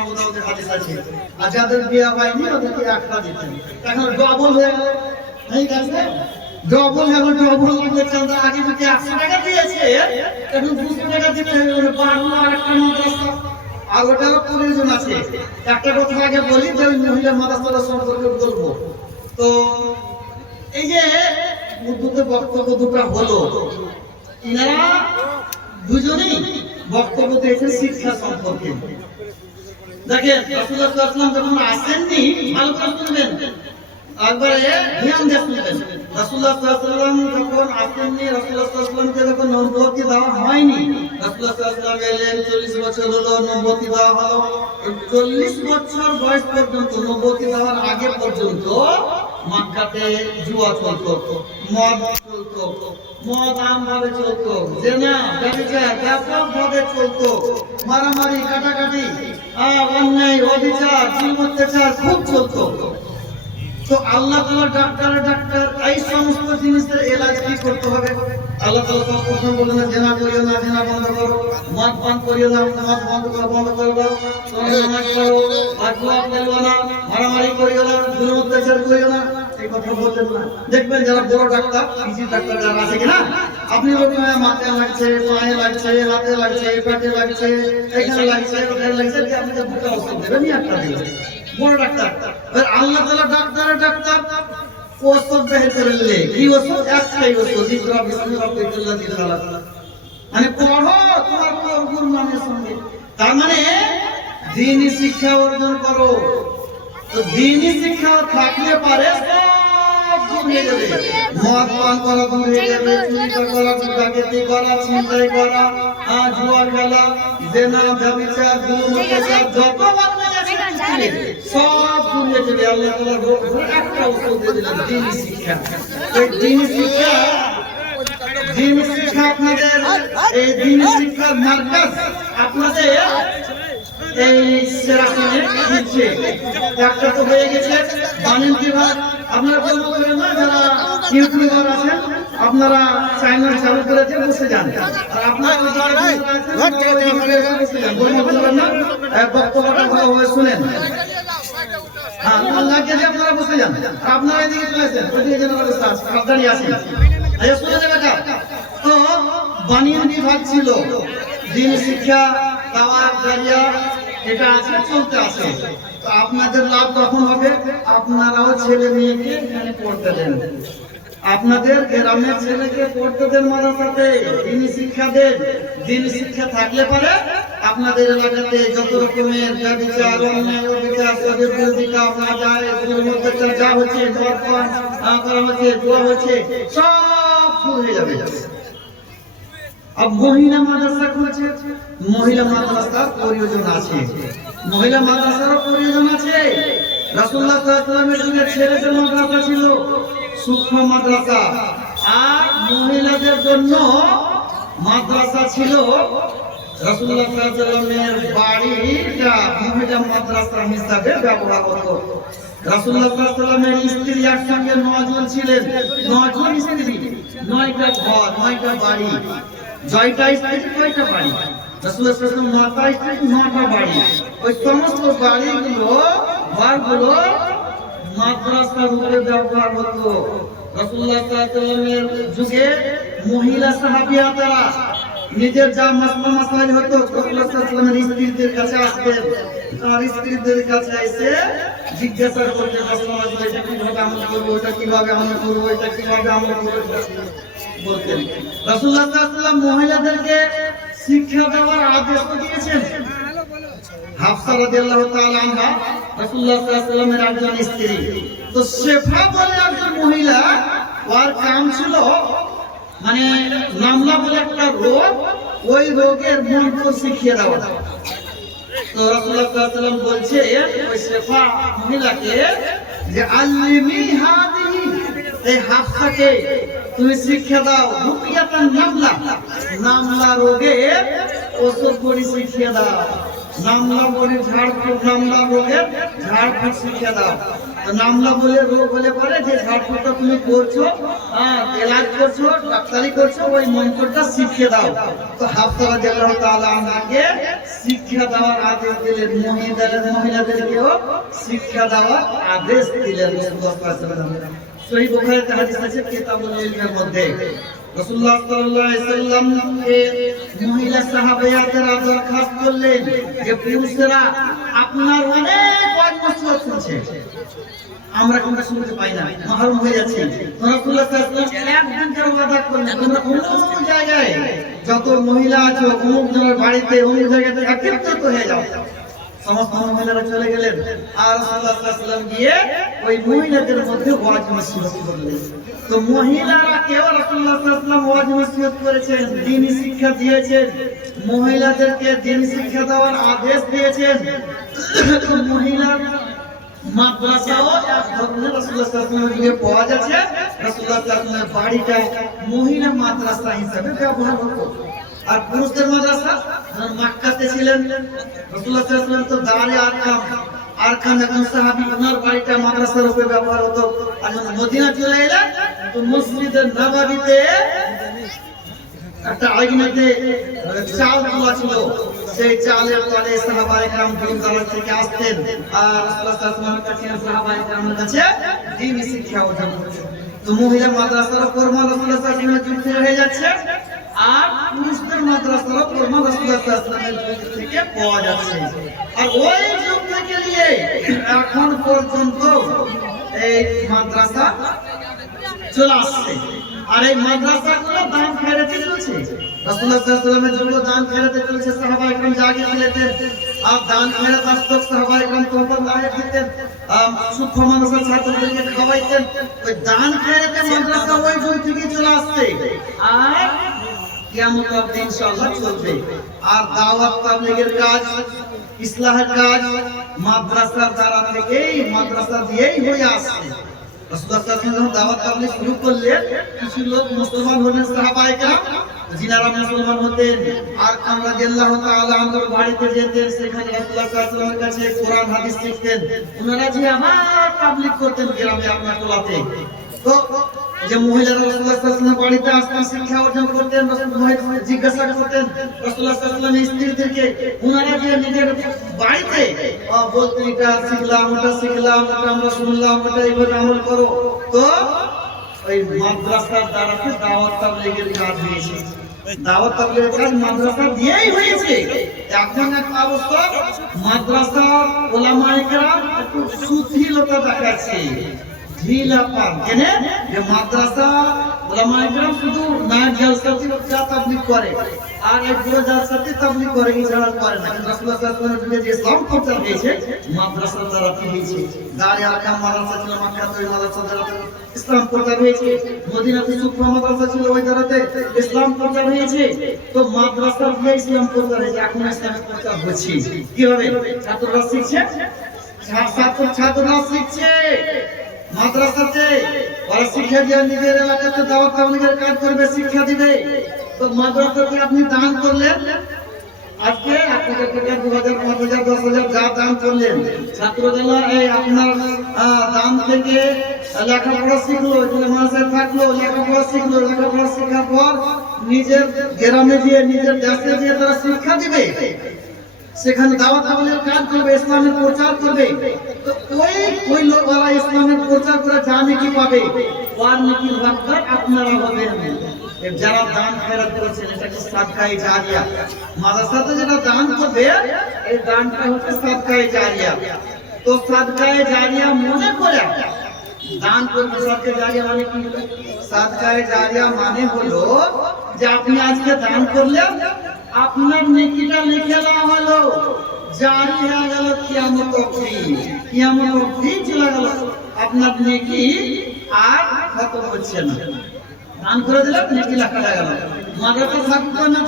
আবু দাউদের হাদিস আছে। আর যাদের বিয়ে হয়নি ওদেরকে একটা দিতেন। এখন ডবল হয়ে গেল, এই কাছে ডবল লাগবে। চাঁদা আগে যদি 100 টাকা দিয়েছে, এখন 200 টাকা দিতে হবে, বাড়লো আর একটা মাদ্রাসা। আর ওটারও প্রয়োজন আছে। একটা কথা আগে বলি যে ওই মহিলা মাদ্রাসার সম্পর্কে বলবো। তো এই যে উর্দুতে বক্তব্য দুটো হলো, ইনারা দুজনেই বক্তব্য দিয়েছেন শিক্ষা সম্পর্কে। দেখেন রাসূলুল্লাহ সাল্লাল্লাহু আলাইহি ওয়াসাল্লাম যখন আসেননি, ভালো করে শুনবেন, একবারে ধ্যান দিয়ে শুনবেন। রাসূলুল্লাহ সাল্লাল্লাহু আলাইহি ওয়াসাল্লাম যখন আসেননি, রাসূলুল্লাহ সাল্লাল্লাহু আলাইহি ওয়াসাল্লামকে যখন নবুয়তি দেওয়া হয়নি, রাসূলুল্লাহ সাল্লাল্লাহু আলাইহি ওয়াসাল্লাম এলেন, 40 বছর হলো নবুয়তি দেওয়া হলো। 40 বছর বয়স পর্যন্ত, নবুয়তি দেওয়ার আগে পর্যন্ত মক্কাতে জুয়া চলতো, মদ চলতো, মদ আমভাবে চলতো, জেনা ব্যভিচার ব্যাপকভাবে চলতো, মারামারি কাটাকাটি, অন্যায় অবিচার জুলুম অত্যাচার খুব চলতো। তো আল্লাহ তাআলা ডাক্তার এই সমস্ত জিনিসের এলাজ কি করতে হবে? আল্লাহ তাআলা তো প্রথম বলেন না জেনা করিও না, জেনা বন্ধ করো, মদ পান করিও না, মদ বন্ধ করো, নামাজ পড়ো, আর জুয়া খেলো না, মারামারি করিও না, জুলুম অত্যাচার করিও না, এই কথা বলতেন না। দেখবেন যারা বড় ডাক্তার, পিজি ডাক্তার যারা আছে কিনা, আপনি বলবেন মাথায় লাগছে, পায়ে লাগছে, হাতে লাগছে, পেটে লাগছে, এখানে লাগছে, ওখানে লাগছে, আপনি তো দুটো ওষুধ দেবেন, একটা দিবেন, বড় ডাক্তার। আর আল্লাহ তাআলা ডাক্তার ওষুধ বের করলে কি ওষুধ? একটাই ওষুধ, ইকরা বিসমি রাব্বিকাল্লাযী খালাক। মানে পড়ো তোমার প্রভুর নামের সঙ্গে। তার মানে দ্বীনি শিক্ষা অর্জন করো। তো দ্বীনি শিক্ষা থাকলে পারে সব দূর হয়ে যাবে। মদ পান করা দূর হয়ে যাবে, চুরি করা, ডাকাতি করা, ছিনতাই করা, জুয়া খেলা, জেনা ব্যভিচার, জুলুম অত্যাচার, যত সব দূর হয়ে যাবে। আল্লাহ তাআলা একটা ওষুধ দিয়ে দিলেন, দ্বীনি শিক্ষা। এই দ্বীনি শিক্ষা আপনাদের, এই দ্বীনি শিক্ষার মার্কাজ আপনাদের এই সেরাসনে দিচ্ছে। একটা তো হয়ে গেছে বাণিজ্য বিভাগ। আপনারা বলতে পারেন না, যারা ইউটিউবার আছেন আপনারা চ্যানেল চালু করেছেন, বসে যান। আর আপনারা বসে যান, বলবেন না, বক্তব্যটা ভালোভাবে শুনেন। আপনারা বসে যান, আপনারা এদিকে চলেছেন, ওইদিকে যেন সাবধানে আসেন। তো বাণিজ্য বিভাগ ছিল, দ্বীনি শিক্ষা দাওয়াত জারিয়া এটা আছে, চলতে আছে। তো আপনাদের লাভ তখন হবে, আপনারাও ছেলে মেয়েকে এখানে পড়তে দেন, আপনাদের গ্রামের ছেলেকে পড়তে দেন মাদ্রাসাতে, দ্বীনি শিক্ষা দেন। দ্বীনি শিক্ষা থাকলে পরে আপনাদের এলাকাতে যত রকমের ব্যভিচার, অন্যায় অবিচার, শরীর বিরোধী কাজ না যায়, জুলুম অত্যাচার যা হচ্ছে, ধর্ষণ করা হচ্ছে, জুয়া হচ্ছে, সব দূর হয়ে যাবে। अब মহিলা মাদ্রাসা খুলছে, মহিলা মাদ্রাসার প্রয়োজন আছে, মহিলা মাদ্রাসার প্রয়োজন আছে। রাসূলুল্লাহ সাল্লাল্লাহু আলাইহি ওয়াসাল্লামের যুগে ছেলেদের মাদ্রাসা ছিল, সূক্ষ্ম মাদ্রাসা, আর মহিলাদের জন্য মাদ্রাসা ছিল। রাসূলুল্লাহ সাল্লাল্লাহু আলাইহি ওয়াসাল্লামের বাড়িটা মহিলা মাদ্রাসা হিসাবে ব্যবহার হতো। রাসূলুল্লাহ সাল্লাল্লাহু আলাইহি ওয়াসাল্লামের স্ত্রী একসঙ্গে 9 জন ছিলেন, 9 জন স্ত্রী, 9টা ঘর, 9টা বাড়ি, জয়টা স্ত্রী, কয়টা বাড়ি? রাসূলুল্লাহ সাল্লাল্লাহু আলাইহি ওয়াসাল্লাম 9টা স্ত্রী, 9টা বাড়ি। ওই সমস্ত বাড়িগুলো, ঘরগুলো মাদ্রাসা রূপে ব্যবহার হতো। রাসূলুল্লাহ সাল্লাল্লাহু আলাইহি ওয়াসাল্লামের যুগে মহিলা সাহাবীয়ারা নিজের যা মাসলা মাসাইল হতো রাসূলুল্লাহ সাল্লাল্লাহু আলাইহি ওয়াসাল্লামের স্ত্রীদের কাছে আসতেন, আর স্ত্রীদের কাছে এসে জিজ্ঞাসা করতেন, রাসূলুল্লাহ এটা কিভাবে আমল করব, এটা কিভাবে আমল করব, এটা কিভাবে আমল করব বলতেন। রাসূলুল্লাহ সাল্লাল্লাহু আলাইহি ওয়াসাল্লাম মহিলাদেরকে শিক্ষা দেওয়ার আদেশ দিয়েছেন। হাফসা রাদিয়াল্লাহু তাআলা আনহা রাসূলুল্লাহ সাল্লাল্লাহু আলাইহি ওয়াসাল্লামের একজন স্ত্রী। তো শেফা বলে একজন মহিলা, ওর কাম ছিল মানে নামলা বলে একটা রোগ, ওই রোগের মন্ত্র শিখিয়ে দেওয়া। তো রাসূলুল্লাহ সাল্লাল্লাহু আলাইহি ওয়াসাল্লাম বলছে ওই শেফা মহিলাকে যে আল্লিমি হাদিহি, এই হাফসাকে তুমি শিক্ষা দাও, রুকিয়াতান নামলা, নামলা রোগের ওষুধ করে শিখিয়ে দাও, নামলা বড়ি ঝাড়ফুঁক, নামলা রোগের ঝাড়ফুঁক শিখিয়ে দাও। নামলা বলে রোগ হলে পরে যে ঝাড়ফুঁকটা তুমি করছো, এলাজ করছো, ডাক্তারি করছো, ওই মন্ত্রটা শিখিয়ে দাও। তো হাফসা রাদিয়াল্লাহু তাআলা আনহাকে শিক্ষা দেওয়ার আদেশ দিলেন, মহিলাদেরকেও শিক্ষা দেওয়ার আদেশ দিলেন রাসূলুল্লাহ সাল্লাল্লাহু আলাইহি ওয়াসাল্লাম। সহিহ বুখারীতে হাদিস আছে কিতাবুল ইলমের মধ্যে। রাসূলুল্লাহ সাল্লাল্লাহু আলাইহি ওয়াসাল্লামকে মহিলা সাহাবায়াতেরা দরখাস্ত করলেন যে পুরুষেরা আপনার অনেক ওয়াজ নসিহত শুনছে, আমরা কিন্তু শুনতে পাই না, মাহরুম হয়ে যাচ্ছে। রাসূলুল্লাহ সাল্লাল্লাহু আলাইহি ওয়াসাল্লাম একদিনকার ওয়াদা করলেন, তোমরা কোন জায়গায় যত মহিলা আছো অমুক জনের বাড়িতে অমুক জায়গাতে একত্রিত হয়ে যাও। সমস্ত মহিলারা চলে গেলেন আর রাসূলুল্লাহ সাল্লাল্লাহু আলাইহি ওয়াসাল্লাম গিয়ে ওই মহিলাদের মধ্যে ওয়াজ নসিহত করলেন। তো মহিলারা কেউ রাসূলুল্লাহ সাল্লাল্লাহু আলাইহি ওয়াসাল্লাম ওয়াজ নসিহত করেছেন, দ্বীনি শিক্ষা দিয়েছেন, মহিলাদেরকে দ্বীনি শিক্ষা দেওয়ার আদেশ দিয়েছেন। তো মহিলা মাদ্রাসাও এক ধরনের রাসূলুল্লাহ সাল্লাল্লাহু আলাইহি ওয়াসাল্লামের যুগে পাওয়া যাচ্ছে। রাসূলুল্লাহ সাল্লাল্লাহু আলাইহি ওয়াসাল্লামের বাড়িটা মহিলা মাদ্রাসা হিসেবে ব্যবহার হতো। আর পুরুষদের মাদ্রাসা মক্কাতে ছিলেন রাসূলুল্লাহ সাল্লাল্লাহু আলাইহি ওয়াসাল্লাম, তো দারে আরকাম একজন সাহাবী, ওনার বাড়িটা মাদ্রাসার রূপে ব্যবহার হতো। আর যখন মদিনা চলে এলেন তো মসজিদের নববীতে একটা আয়নাতে চাল তোলা ছিল, সেই চালের তলে সাহাবায়ে কেরাম দূর থেকে আসতেন আর রাসূলুল্লাহ সাল্লাল্লাহু আলাইহি ওয়াসাল্লামের সাহাবায়ে কেরামের কাছে দ্বীনি শিক্ষা অর্জন করতেন। তো মহিলা মাদ্রাসার ফরমান রাসূলুল্লাহ সাল্লাল্লাহু আলাইহি ওয়াসাল্লামের যুগ থেকে হয়ে যাচ্ছে, আর পুরুষদের মাদ্রাসার ফরমান রাসূলুল্লাহ সাল্লাল্লাহু আলাইহি ওয়াসাল্লামের যুগ থেকে পাওয়া যাচ্ছে। আর ওই যুগ থেকে নিয়ে এখন পর্যন্ত এই মাদ্রাসা চলে আসছে। আর এই মাদ্রাসাগুলো দান খেরাতে চলছে, রাসূলুল্লাহ সাল্লাল্লাহু আলাইহি ওয়াসাল্লামের যুগে দান খেরাতে চলছে। সাহাবায়ে কেরাম জাগিয়ে দিতেন আর দান খেরাত আসতো, সাহাবায়ে কেরাম তোহফা লাহে দিতেন, সুফা মাদ্রাসার ছাত্রদেরকে খাওয়াইতেন। ওই দান খেরাতে মাদ্রাসা ওই যুগ থেকে চলে আসছে আর কিয়ামত অবধি ইনশাআল্লাহ চলবে। আর দাওয়াত তাবলীগের কাজ, ইসলাহের কাজ মাদ্রাসার দ্বারা থেকেই, মাদ্রাসা দিয়েই হয়ে আসছে। রাসূলুল্লাহ সাল্লাল্লাহু আলাইহি ওয়াসাল্লাম দাওয়াত তাবলীগ শুরু করলেন, কিছু লোক মুসলমান হলেন সাহাবায়ে কেরাম, যিনারা মুসলমান হতেন আরকাম রাদিয়াল্লাহু তাআলা আনহুর বাড়িতে যেতেন, সেখানে রাসূলুল্লাহ সাল্লাল্লাহু আলাইহি ওয়াসাল্লামের কাছে কোরআন হাদিস শিখতেন। ওনারা যে আবার তাবলীগ করতেন গ্রামে আপনার টোলাতে। তো যে মহিলারা রাসূলুল্লাহ সাল্লাল্লাহু আলাইহি ওয়াসাল্লামের বাড়িতে আসতেন, শিক্ষা অর্জন করতেন, রাসূলুল্লাহ জিজ্ঞাসা করতেন রাসূলুল্লাহ সাল্লাল্লাহু আলাইহি ওয়াসাল্লামের স্ত্রীদেরকে, ওনারা যে নিজের বাড়িতে বলতেন এটা শিখলাম, ওটা শিখলাম, ওটা আমরা শুনলাম, ওটা এইভাবে আমল করো। তো ওই মাদ্রাসার দ্বারা দাওয়াত তাবলীগের কাজ হয়েছে, দাওয়াত তাবলীগের কাজ মাদ্রাসা দিয়েই হয়েছে। এখন একটা অবস্থা মাদ্রাসা ওলামায়ে কেরাম একটু সুশীলতা দেখাচ্ছে, ঢিলা পান কেন যে মাদ্রাসা ওলামায়ে কেরাম শুধু নায়েব জালসাতে তাবলীগ করে আর এক বড় জালসাতে তাবলীগ করে, এছাড়া করে না। কিন্তু রাসূলুল্লাহ সাল্লাল্লাহু আলাইহি ওয়াসাল্লামের যুগে যে ইসলাম প্রচার হয়েছে মাদ্রাসার দ্বারা হয়েছে। দারে আরকাম মাদ্রাসা ছিল মক্কাতে, ওই মাদ্রাসার দ্বারা ইসলাম প্রচার হয়েছে। মদিনাতে সুফা মাদ্রাসা ছিল, ওই দ্বারাতে ইসলাম প্রচার হয়েছে। তো মাদ্রাসার দিয়ে ইসলাম প্রচার হয়েছে, এখন ইসলামের প্রচার হচ্ছে। কিভাবে? ছাত্ররা শিখছে, ছাত্ররা শিখছে মাদ্রাসাতে, ওরা শিক্ষা দিয়ে নিজের এলাকাতে দাওয়াত তাবলীগের কাজ করবে, শিক্ষা দিবে। তো মাদ্রাসাতে আপনি দান করলেন, আজকে 1000 টাকা, 2000, 5000, 10000 যা দান করলেন, ছাত্ররা এই আপনার দান থেকে লেখাপড়া শিখলো, মাদ্রাসায় থাকলো, লেখাপড়া শিখলো, লেখাপড়া শেখার পর নিজের গ্রামে গিয়ে, নিজের দেশে গিয়ে তারা শিক্ষা দিবে, সেখানে দাওয়াত তাবলীগের কাজ করবে, ইসলামের প্রচার করবে। তো ওই লোকেরা ইসলামের প্রচার করে জানে কি পাবে, ওয়ার নেকির ভাগদার আপনারা হবেন। যারা দান খেরাত করেছেন এটাকে সাদকায়ে জারিয়া, মাদ্রাসাতে যেটা দান করবে এই দানটা হচ্ছে সাদকায়ে জারিয়া। তো সাদকায়ে জারিয়া মনে করে দান করবে। সাদকায়ে জারিয়া মানে কি? সাদকায়ে জারিয়া মানে হলো যে আপনি আজকে দান করলেন, আপনার নেকিটা লিখে দেওয়া হলো, জারি হয়ে গেল কিয়ামত অবধি, কিয়ামত অবধি চলে গেল, আপনার নেকি আর খতম হচ্ছে না। দান করে দিলে নেকি লেখা গেল, মাদ্রাসা থাকবে না,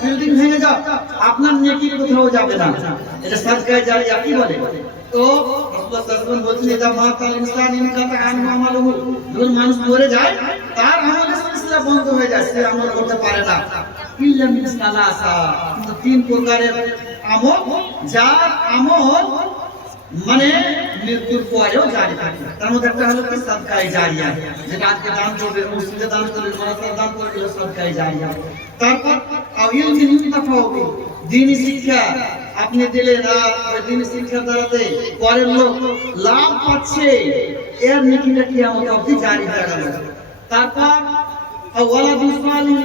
বিল্ডিং ভেঙে যাও, আপনার নেকি কোথাও যাবে না। এটা সাদকায়ে জারিয়া কি বলে? তো রাসূলুল্লাহ সাল্লাল্লাহু আলাইহি ওয়াসাল্লাম বলছেন এটা মাতাল ইনসান ইনকাতা আনহু আমালুহু, যখন মানুষ মরে যায় তার আমল সিলসিলা বন্ধ হয়ে যায়, সে আমল করতে পারে না। ইল্লা মিন সালাসা, কিন্তু 3 প্রকারের আমল, যার আমল মানে মৃত্যুর পরেও জারি থাকে। তার মধ্যে একটা হলো কি সাদকায়ে জারিয়া, যেটা আজকে দান করবে, মসজিদে দান করবে, মাদ্রাসায় দান করবে, সাদকায়ে জারিয়া। তারপর আউয়াল মিন ইনতাফাউবি, দ্বীনি শিক্ষা আপনি দিলেন, আর ওই দ্বীনি শিক্ষার দ্বারাতে পরের লোক লাভ পাচ্ছে, এর নেকিটা কিয়ামত অবধি জারি হয়ে গেল। তারপর ওয়ালাদুস সালিহ,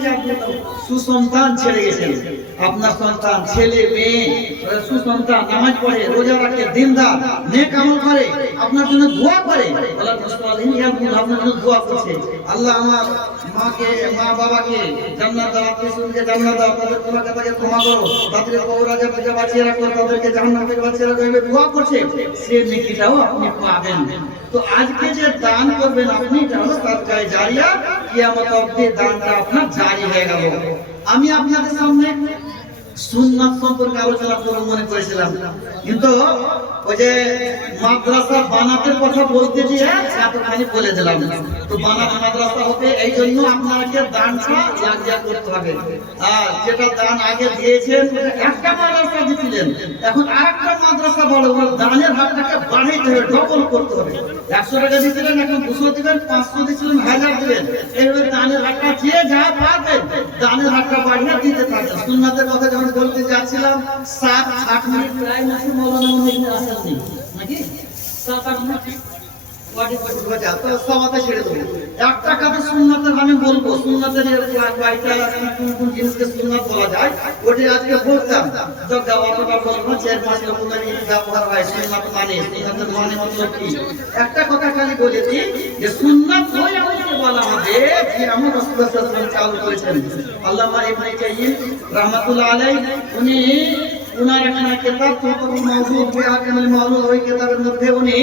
সুসন্তান ছেড়ে গেছেন, আপনার সন্তান, ছেলে মেয়ে সুসন্তান, নামাজ পড়ে, রোজা রাখে, দিনদার, নেক আমল করে, আপনার জন্য দোয়া করে, ওয়ালাদুস সালিহ আপনার জন্য দোয়া করছে, আল্লাহ আমার মাকে, মা বাবাকে জান্নাত দাও, আত্মীয়স্বজনকে জান্নাত দাও, তাদের গুনাহকে ক্ষমা করো, তাদের কবর আযাব থেকে বাঁচিয়ে রাখো, তাদেরকে জাহান্নাম থেকে বাঁচিয়ে রাখো, এই দোয়া করছে, সেই নেকিটাও আপনি পাবেন। তো আজকে যে দান করবেন আপনি, এটা হলো সাদকায়ে জারিয়া, কিয়ামত অবধি দানটা আপনার জারি হয়ে গেল। আমি আপনাদের সামনে সুন্নাত সম্পর্কে আলোচনা করব মনে করেছিলাম, কিন্তু ওই যে মাদ্রাসা বানাতে কথা বলতে গিয়ে এতখানি বলে দিলাম। তো বানাতে মাদ্রাসা হবে, এই জন্য আপনাকে দানটা লাগিয়ে করতে হবে। আর যেটা দান আগে দিয়েছেন, একটা মাদ্রাসা দিয়েছিলেন, এখন আরেকটা মাদ্রাসা বড় বড়, দানের হারটাকে বাড়াইতে হবে, ডবল করতে হবে। 100 টাকা দিয়েছিলেন, এখন 200 দিবেন, 500 দিয়েছিলেন, 1000 দিবেন, এইভাবে দানের হারটা যে যা পারবেন দানের হারটা বাড়িয়ে দিতে থাকবেন। সুন্নাতের কথা যখন বলতে যাচ্ছিলাম, 7-8 মিনিট প্রায় মাসে মৌলানা মহিউদ্দিন আসেননি নাকি, 7-8 মিনিট একটা কথা সুন্নাতের আমি বলবো, সুন্নাতের কোন জিনিসকে সুন্নাত বলা যায় ওটা আজকে বলতাম, তো অতটা বলবো 4-5 রকমের ব্যবহার হয় সুন্নাত মানে, সুন্নাতের মানে মতলব কি। একটা কথা খালি বলে দিই যে সুন্নাত ওই আমাকে বলা হবে যে আমার রাসূলুল্লাহ সাল্লাল্লাহু আলাইহি ওয়াসাল্লাম চালু করেছেন। আল্লামা ইবনে কাইয়িম রাহমাতুল্লাহ আলাইহি উনি উনার একটা কিতাব তুতুল মাওদুদ ফি আহকামিল মাওলুদ, ওই কিতাবের মধ্যে উনি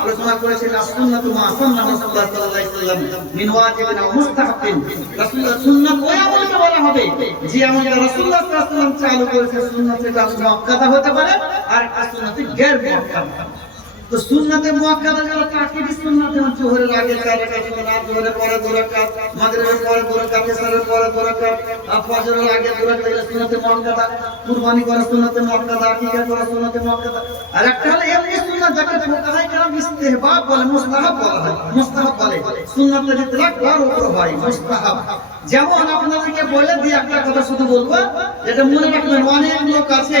আলোচনা করেছেন সুন্নাতু মা সান্না রাসূলুল্লাহ সাল্লাল্লাহু আলাইহি ওয়াসাল্লাম মিন ওয়াজিবিন ওয়া মুস্তাহাবিন। রাসূলুল্লাহ সুন্নাত ওই আমলকে বলা হবে যে আমল রাসূলুল্লাহ সাল্লাল্লাহু আলাইহি ওয়াসাল্লাম চালু করেছেন। সুন্নাতটা মুআক্কাদা হতে পারে আর একটা সুন্নাত গैर মুআক্কাদা। তো সুন্নাতে মুআক্কাদা যেটা তাকিদি সুন্নাত, যেমন জোহরের আগে 4 রাকাত সুন্নাত, জোহরের পরে 2 রাকাত, মাগরিবের পরে 2 রাকাত, ইশারের পরে 2 রাকাত, ফজরের আগে 2 রাকাত, এটা সুন্নাতে মুআক্কাদা। কুরবানি করা সুন্নাতে মুআক্কাদা, আকিকা করা সুন্নাতে মুআক্কাদা। আর একটা হলো এমনি সুন্নাত যাকে ফুকাহায়ে কেরাম ইস্তিহবাব বলে, মুস্তাহাব বলা হয়, মুস্তাহাব বলে। সুন্নাতের ইতলাক আর উপর হয় মুস্তাহাব। যেমন আপনাদেরকে বলে দিই একটা কথা শুধু বলবো, যেটা মনে রাখবেন, অনেক লোক আছে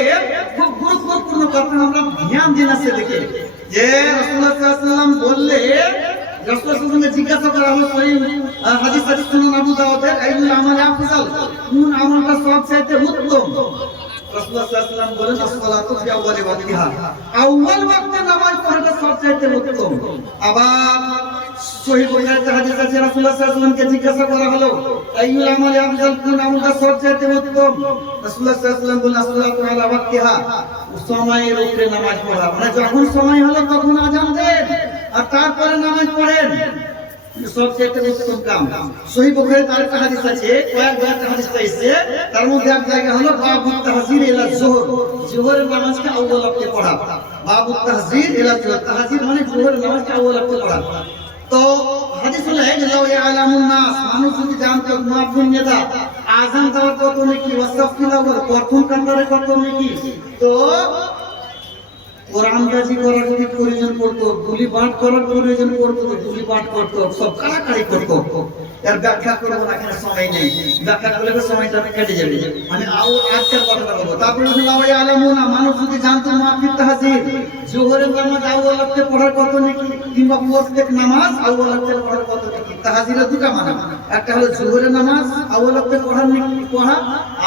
খুব গুরুত্বপূর্ণ কথা আমরা ধ্যান দিন আছে দেখে, যে রাসূলুল্লাহ সাল্লাল্লাহু আলাইহি ওয়াসাল্লাম বললে, রাসূলুল্লাহ সাল্লাল্লাহু আলাইহি ওয়াসাল্লাম জিজ্ঞাসা করা হলো সহিহ হাদিস আছে সুনান আবু দাউদের, আইয়ুল আমাল আফজাল, কোন আমলটা সবচেয়ে উত্তম? রাসূলুল্লাহ সাল্লাল্লাহু আলাইহি ওয়াসাল্লাম বলেন as-সালাতু ফি আউয়ালি ওয়াক্তিহা, আউয়াল ওয়াক্তে নামাজ পড়াটা সবচেয়ে উত্তম। আবার সহিহ বুখারীতে হাদিস আছে, রাসূলুল্লাহ সাল্লাল্লাহু আলাইহি ওয়াসাল্লামকে জিজ্ঞাসা করা হলো আইয়ুল আমালি আফজাল, কোন আমলটা সবচেয়ে উত্তম? রাসূলুল্লাহ সাল্লাল্লাহু আলাইহি ওয়াসাল্লাম বলেন as-সালাতু আলা ওয়াক্তিহা, সময়ের উপরে নামাজ পড়া, মানে যখন সময় হলো তখন আযান দেন আর তারপরে নামাজ পড়েন, সবচেয়ে উত্তম কাম। সহিহ বুখারীতে আরেকটা হাদিস আছে, কয়েকটা হাদিসটা এসেছে, তার মধ্যে এক জায়গা হলো বাবুত তাহজির ইলা যুহর, যুহরের নামাজকে আউয়াল ওয়াক্তে পড়া। বাবুত তাহজির ইলা যুহর, তাহজির মানে যুহরের নামাজকে আউয়াল ওয়াক্তে পড়া। তো হাদিস হলো এই যে লাউ ইয়ালামুন নাস, মানুষ যদি জানতো মুয়াজ্জিন নেতা আযান দেওয়ার কত নেকি, ওয়াসাফিল আউয়াল প্রথম কাতারে কত নেকি, তো কোরআনবাজি করার যদি প্রয়োজন পড়তো, গুলি পাঠ করার প্রয়োজন পড়তো, গুলি পাঠ করতো, সব কাড়াকাড়ি করতো। এর ব্যাখ্যা করবো না, এখানে সময় নেই, ব্যাখ্যা করলে সময়টা কেটে যাবে। আমি আজকের কথাটা বলবো। তারপরে আলামুনা, মানুষ যদি জানতো মাহফিল তাহজির, জোহরের নামাজ আউয়াল ওয়াক্তে পড়ার কত নাকি, কিংবা প্রত্যেক নামাজ আউয়াল ওয়াক্তে পড়ার কত নাকি। তাহজিরের দুটো মানে, একটা হলো জোহরের নামাজ আউয়াল ওয়াক্তে পড়ার নাকি পড়া,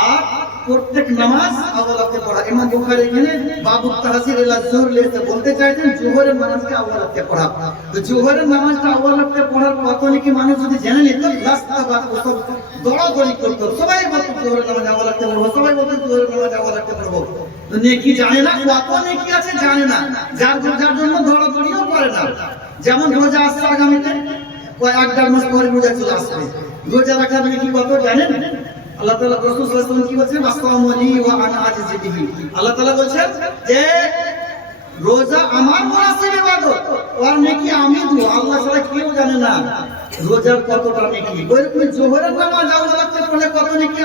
আর প্রত্যেক নামাজ আউয়াল ওয়াক্তে পড়া। ইমাম বুখারী এখানে বাবু তাহজির ইলা যুহর লিখতে বলতে চাইছেন জোহরের নামাজকে আউয়াল ওয়াক্তে পড়া। তো জোহরের নামাজটা আউয়াল ওয়াক্তে পড়ার কত নাকি মানুষ যদি জেনে নিত, রাস্তা বা সব দৌড়াদৌড়ি করতো, সবাই বলতো জোহরের নামাজ আউয়াল ওয়াক্তে পড়বো, সবাই বলতো জোহরের নামাজ আউয়াল ওয়াক্তে পড়বো। তো নেকি জানে না, কত নেকি আছে জানে না, যার জন্য দৌড়াদৌড়িও করে না। যেমন রোজা আসছে আগামীতে, কয়েক মাস পরে রোজা চলে আসবে, রোজা রাখার নেকি কত জানেন? আল্লাহ তাআলা রাসূল সাল্লাল্লাহু আলাইহি ওয়াসাল্লাম কি বলেছেন? আসসালামু আলাইহি ওয়া আনা আজিজি বিহি। আল্লাহ তাআলা বলেছেন যে রোজা আমার মুনাসিব ইবাদত, আর নেকি আমি দেব, আল্লাহ ছাড়া কেউ জানে না। রোজার কতটা নেকি, ওইরকম জোহরের নামাজ আল্লাহকে পড়লে কত নেকি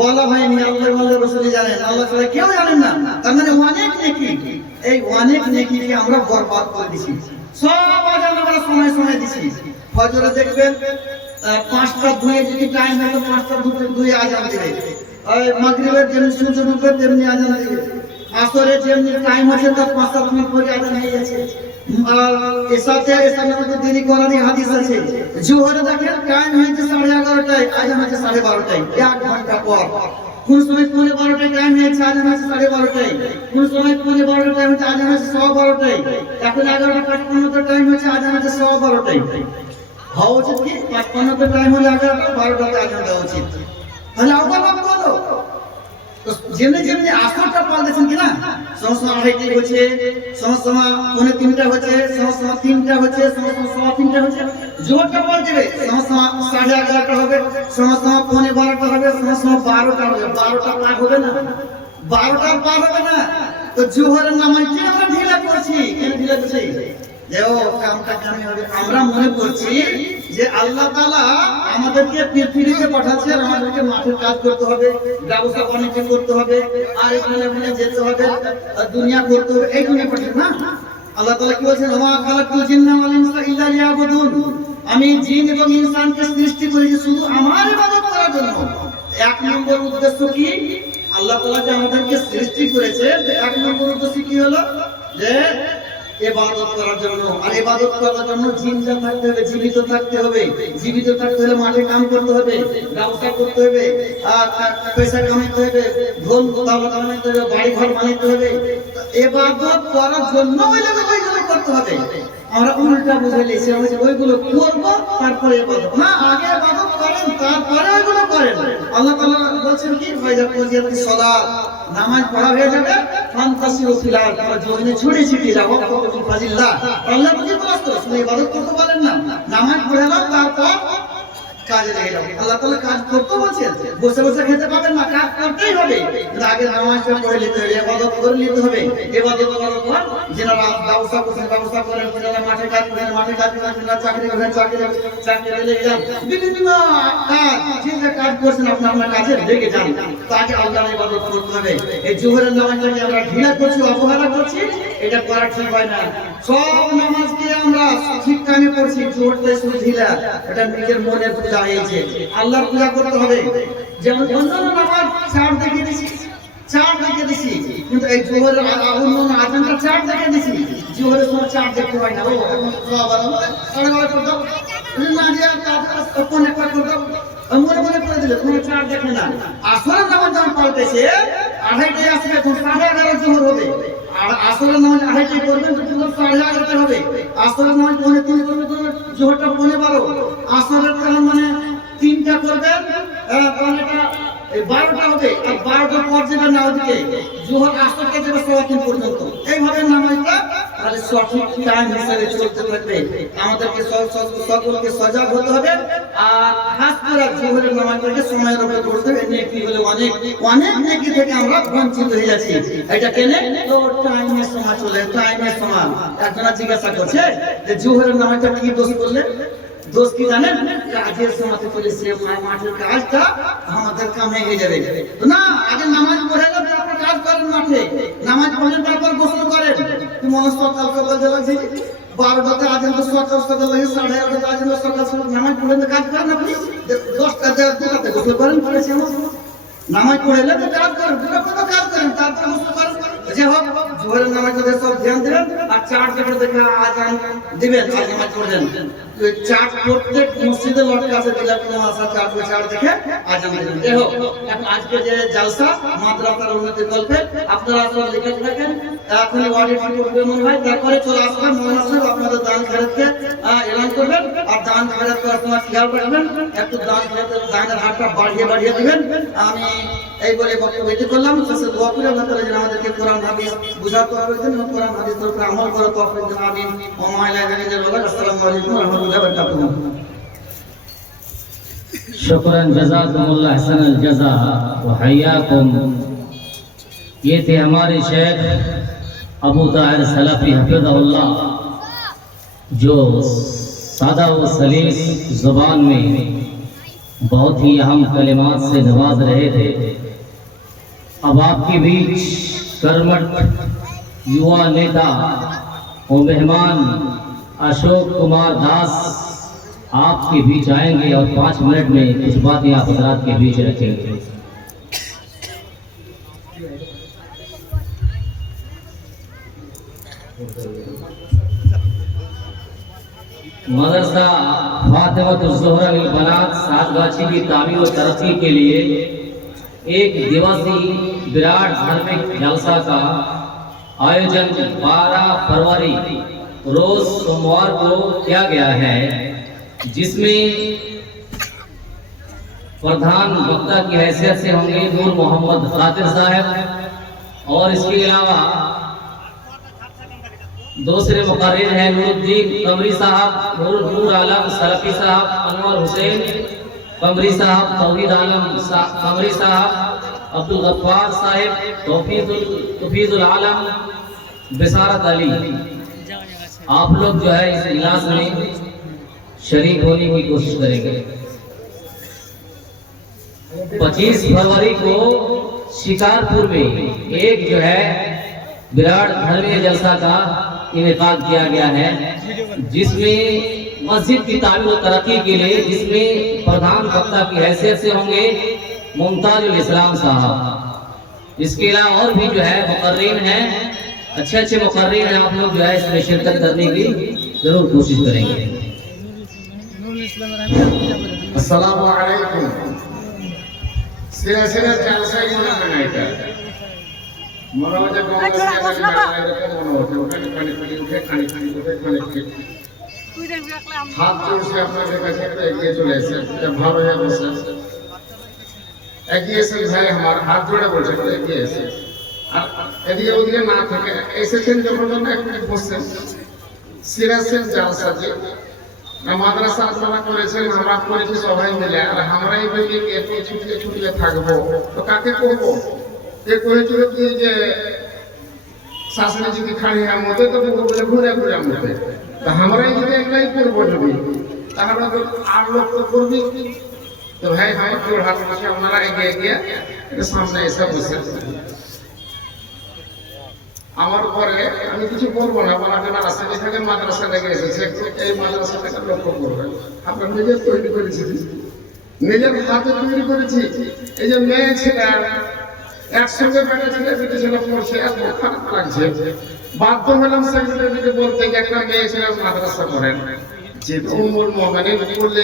বলা হয়নি। আল্লাহ রাসূলই জানেন, আল্লাহ ছাড়া কেউ জানেন না। তার মানে অনেক নেকি, এই অনেক নেকিকে আমরা বরবাদ করে দিছি। সব আজান আমরা সময় সময় দিছি। ফজরে দেখবেন 5টা 2 যদি টাইম হয় তো 5টা 2 আজান দিবে। আর মাগরিবের যেমনি সূর্য ডুবে তেমনি আজান দিবে। আসরে যেমনি টাইম আছে তার 5টা মিনিট পরে আজান হয়ে যাচ্ছে। আর এসার মধ্যে দেরি করারই হাদিস আছে। জোহরে দেখেন টাইম হয়েছে 11:30টায়, আজান হচ্ছে 12:30টায়, 1 ঘন্টা পর। কোন সময় 12:30টায় টাইম হয়েছে, আজান হচ্ছে 12:30টায়। কোন সময় 12:30টায় হচ্ছে, আজান হচ্ছে 12:15টায়। এখন 11:55 টাইম হচ্ছে, আজান হচ্ছে 12:15টায়। হওয়া উচিত কি 55 টাইম হলে 12:টাতে আজান দেওয়া উচিত। তাহলে আল্লাহ পাক বলো যেমনি যেমনি আসরটা পাল্টেছেন কিনা, সমস্ত 2:30 হচ্ছে, সমস্ত 2:45 হচ্ছে, সমস্ত 3টা হচ্ছে, সমস্ত 3:15 হচ্ছে। জোহরটা পাল্টেবে, সমস্ত 11:30 হবে, সমস্ত 12:15 হবে, সমস্ত 12টা হবে। 12টা পার হবে না, 12টা পার হবে না। তো জোহরের নামাজটি আমরা ঢিলা করছি। কেন ঢিলা করছি? দেখো কামটা কেমন হবে। আমরা মনে করছি যে আল্লাহ তাআলা আমাদেরকে পৃথিবীতে পাঠাচ্ছে, আর আমাদেরকে মাঠের কাজ করতে হবে, ব্যবসা বাণিজ্য করতে হবে, আর এখানে যেতে হবে, দুনিয়া করতে হবে, এই দুনিয়া পাঠাচ্ছে না। আল্লাহ তাআলা কি বলেছেন, ওয়া খালাকুল জিন্না ওয়াল ইনসা ইল্লা লিয়াবুদুন। আমি জিন এবং ইনসানকে সৃষ্টি করেছি শুধু আমার ইবাদত করার জন্য। 1 নম্বর উদ্দেশ্য কি? আল্লাহ তাআলা যে আমাদেরকে সৃষ্টি করেছে, 1 নম্বর উদ্দেশ্য কি হলো? যে ইবাদত করার জন্য। আর ইবাদত করার জন্য জিন্দা থাকতে হবে, জীবিত থাকতে হবে। জীবিত থাকতে হলে মাঠে কাম করতে হবে, ব্যবসা করতে হবে, আর পয়সা কামাতে হবে, ধন দৌলত কামাতে হবে, বাড়ি ঘর বানাতে হবে। ইবাদত করার জন্য ওইগুলো করতে হবে। আমরা উল্টা বুঝে নিয়েছি, আমরা ওইগুলো করব তারপরে ইবাদত না, আগে ইবাদত করেন তারপরে ওইগুলো করেন। আল্লাহ তাআলা বলেন কি, ফাইজা কুজিয়াতিস সালাত, নামাজ পড়া হয়ে যাবে, ফান্তাসিরু ফিল আরদ, জমিনে ছড়িয়ে ছিটিয়ে যাও, ওয়াক্তাবু ফাজিল্লাহ। আল্লাহ বুঝি তো শুধু ইবাদত করতে পারেন না, নামাজ পড়ে নাও, তারপর কাজে লেগে যাও। আল্লাহ তাআলা কাজ করতে বলেছেন, বসে বসে খেতে পাবেন না, কাজ করতেই হবে। আগে নামাজটা পড়ে নিতে হবে, ইবাদত করে নিতে হবে। ইবাদত করার পর যারা ব্যবসা করছেন ব্যবসা করেন, যারা মাঠে কাজ করেন মাঠে কাজ করেন, যারা চাকরি করেন চাকরি লেগে যান, বিভিন্ন কাজ যে কাজ করছেন আপনার কাজে লেগে যান। তাকে আল্লাহর ইবাদত করতে হবে। এই জোহরের নামাজটাকে আমরা ঢিলা করছি, অবহেলা করছি, এটা করা ঠিক হয় না। সব নামাজকে আমরা ঠিক টাইমে পড়ছি, জোহরটা শুধু ঢিলা, এটা নিজের মনের পূজা হয়েছে। আল্লাহর পূজা করতে হবে। যেমন অন্যান্য নামাজ চার দেখে দিছি, কিন্তু এই জোহরের অন্যান্য আজানটা চার দেখে দিছি, জোহরের সময় চার দেখতে হয় না। ও এখন আবার সাড়ে 12 করে দাও না, দিয়া তখন একটা করে দাও, মনে করে দিলে কোনো চার দেখে না। আসরের নামাজ যখন পাল্টেছে 2:30 আসবে, এখন 11:30 জোহর হবে। আর আসরের নামাজ 2:30 করবেন তো 11:30 হবে। আসরের নামাজ 3:45 করবেন তো জোহরটা 12:15। আসরের কারণ মানে 3টা করবেন, তাহলে এটা 12টা হবে। আর 12টার পর যেটা না ওদিকে জোহর আসরটা যাবে 3:15 পর্যন্ত। এইভাবে নামাজটা তাহলে সঠিক টাইম হিসেবে চলতে থাকবে। আমাদেরকে সকলকে সজাগ হতে হবে। আর খাস করে জোহরের নামাজটাকে সময়ের উপরে পড়তে হবে। নেকি হলে অনেক নেকি থেকে আমরা বঞ্চিত হয়ে যাচ্ছি। এটা কেন? তো টাইমের সময় চলে, টাইমের সময়। একজনা জিজ্ঞাসা করছে যে জোহরের নামাজটা কি দোষ করলে? দোষ কি জানেন? কাজের সময় চলে, সে মাঠের কাজটা আমাদের কামে হয়ে যাবে না। আগে নামাজ পড়ে তারপর কাজ করেন, মাঠে নামাজ পড়েন, তারপর গোসল করেন। তুমি মনে সকাল লাগছে 12টাতে আজান, তো সকাল লাগে 11:30টাতে আজান, সকাল নামাজ পড়েন, কাজ করেন। আপনি 10টাতে 2টাতে গোসল করেন, পড়েছে নামাজ পড়লে তো কাজ করেন, কত কাজ করেন, তারপর গোসল করেন। যে হোক জোহরের নামাজে সব ধ্যান দিবেন, আর চার জায়গা দেখে আজান দিবেন, আর নামাজ পড়বেন। চার প্রত্যেক মসজিদে লটকে আছে, বিলাত নামাজ চার দেখে আজান দিবেন। যে হোক এখন আজকে যে জালসা মাদ্রাসার উন্নতি গল্পে আপনারা সব লিখে থাকেন, এখন অডিট করবেন মনে হয়, তারপরে চলে আসবেন মৌলানা সাহেব আপনাদের দান খয়রাতকে এলান করবেন। আর দান খয়রাত করার সময় খেয়াল রাখবেন, একটু দানের হাতটা বাড়িয়ে দিবেন। আমি এই বলে বক্তব্য এটি করলাম। শেষে দোয়া করে আল্লাহ তাআলা যেন আমাদেরকে কোরআন হাদিস বুঝার তৌফিক দেন এবং কোরআন হাদিসের উপর আমল করার তৌফিক দেন। আমিন। ওয়া মা ইলাইহি ইল্লাল্লাহ। আসসালামু আলাইকুম ওয়া রাহমাতুল্লাহি ওয়া বারাকাতুহু। शुक्रन जज़ाकुमुल्लाह अहसनल जज़ा व हय्याकुम। ये थे हमारे शेख अबू ताहिर सलाफी हफिज़हुल्लाह, जो सादा व सलीस जुबान में बहुत ही अहम कलिमात से नवाज रहे थे। अब आपके बीच कर्मठ युवा नेता और मेहमान अशोक कुमार दास आपके बीच आएंगे और 5 मिनट में कुछ बातें आप हजरात के बीच रखेंगे। मदरसा फातिमा लिल बनात सातगाछी की तामीर और तरक्की के लिए एक दिवसीय विराट धार्मिक जलसा का आयोजन 12 फरवरी रोज सोमवार को किया गया है, जिसमें प्रधान वक्ता की हैसियत से होंगे नूर मोहम्मद खातिर साहब और इसके अलावा दूसरे मुकर्रिर हैं नूरुद्दीन कमरी साहब, नूर आलम सलफी साहब, अनवर हुसैन कमरी साहब, तौहीद आलम कमरी साहब, अब्दुल गफ्फार साहब, तौफीजुल आलम, बिसारत अली। आप लोग जो है इस इजलास में शरीक होने की कोशिश करेंगे। 25 फरवरी को शिकारपुर में एक जो है विराट धर्मीय जलसा का इनेकाद किया गया है, जिसमें मस्जिद की तामीर और तरक्की के लिए जिसमें प्रधान वक्ता की हैसियत से होंगे मुमताजुल इस्लाम साहब। इसके अलावा और भी जो है मुकर्रीन हैं, अच्छे मुकर्रीन हैं। आप लोग जो है इसमें शिरकत करने की जरूर कोशिश करेंगे। अस्सलामु अलैकुम। सिलसिला जलसा ही होना बनाएगा। मनोरंजन हाथ जोड़ से अपने जगह से एगिए चले ऐसे जब भाव है बस एगिए से भाई हमारा हाथ जोड़े बोल सकते एगिए ऐसे एगिए उधर ना थे ऐसे चेंज जब हम लोग एक बस सिरा से जलसा जी মাদ্রাসা আপনারা করেছেন, আমরা করেছি সবাই মিলে। আর আমরাই বলি এত ছুটিয়ে থাকবো, তো কাকে করবো? যে করেছিল কি যে শাশুড়ি যদি খাড়ি আমতে তো বলে ঘুরে ঘুরে আমতে, তো আমরাই যদি একলাই করবো যদি তাহলে তো আর লোক তো করবি। তো ভাই ভাই তোর হাত পাশে আপনারা এগিয়ে গিয়ে সামনে এসে বসে আমার পরে আমি কিছু বলবো না, আপনারা রাস্তা থেকে মাদ্রাসা থেকে এসেছে এই মাদ্রাসাটাকে লক্ষ্য করবেন। আপনার নিজের তৈরি করেছি, নিজের হাতে তৈরি করেছি। এই যে মেয়ে ছেলে একসঙ্গে বেটা ছেলে বেটে ছেলে পড়ছে, এত খারাপ লাগছে। বাধ্য হলাম সেক্রেটারিকে বলতে যে একটা মেয়ে ছেলে মাদ্রাসা করেন, যে উম্মুল মুমিনিন বললে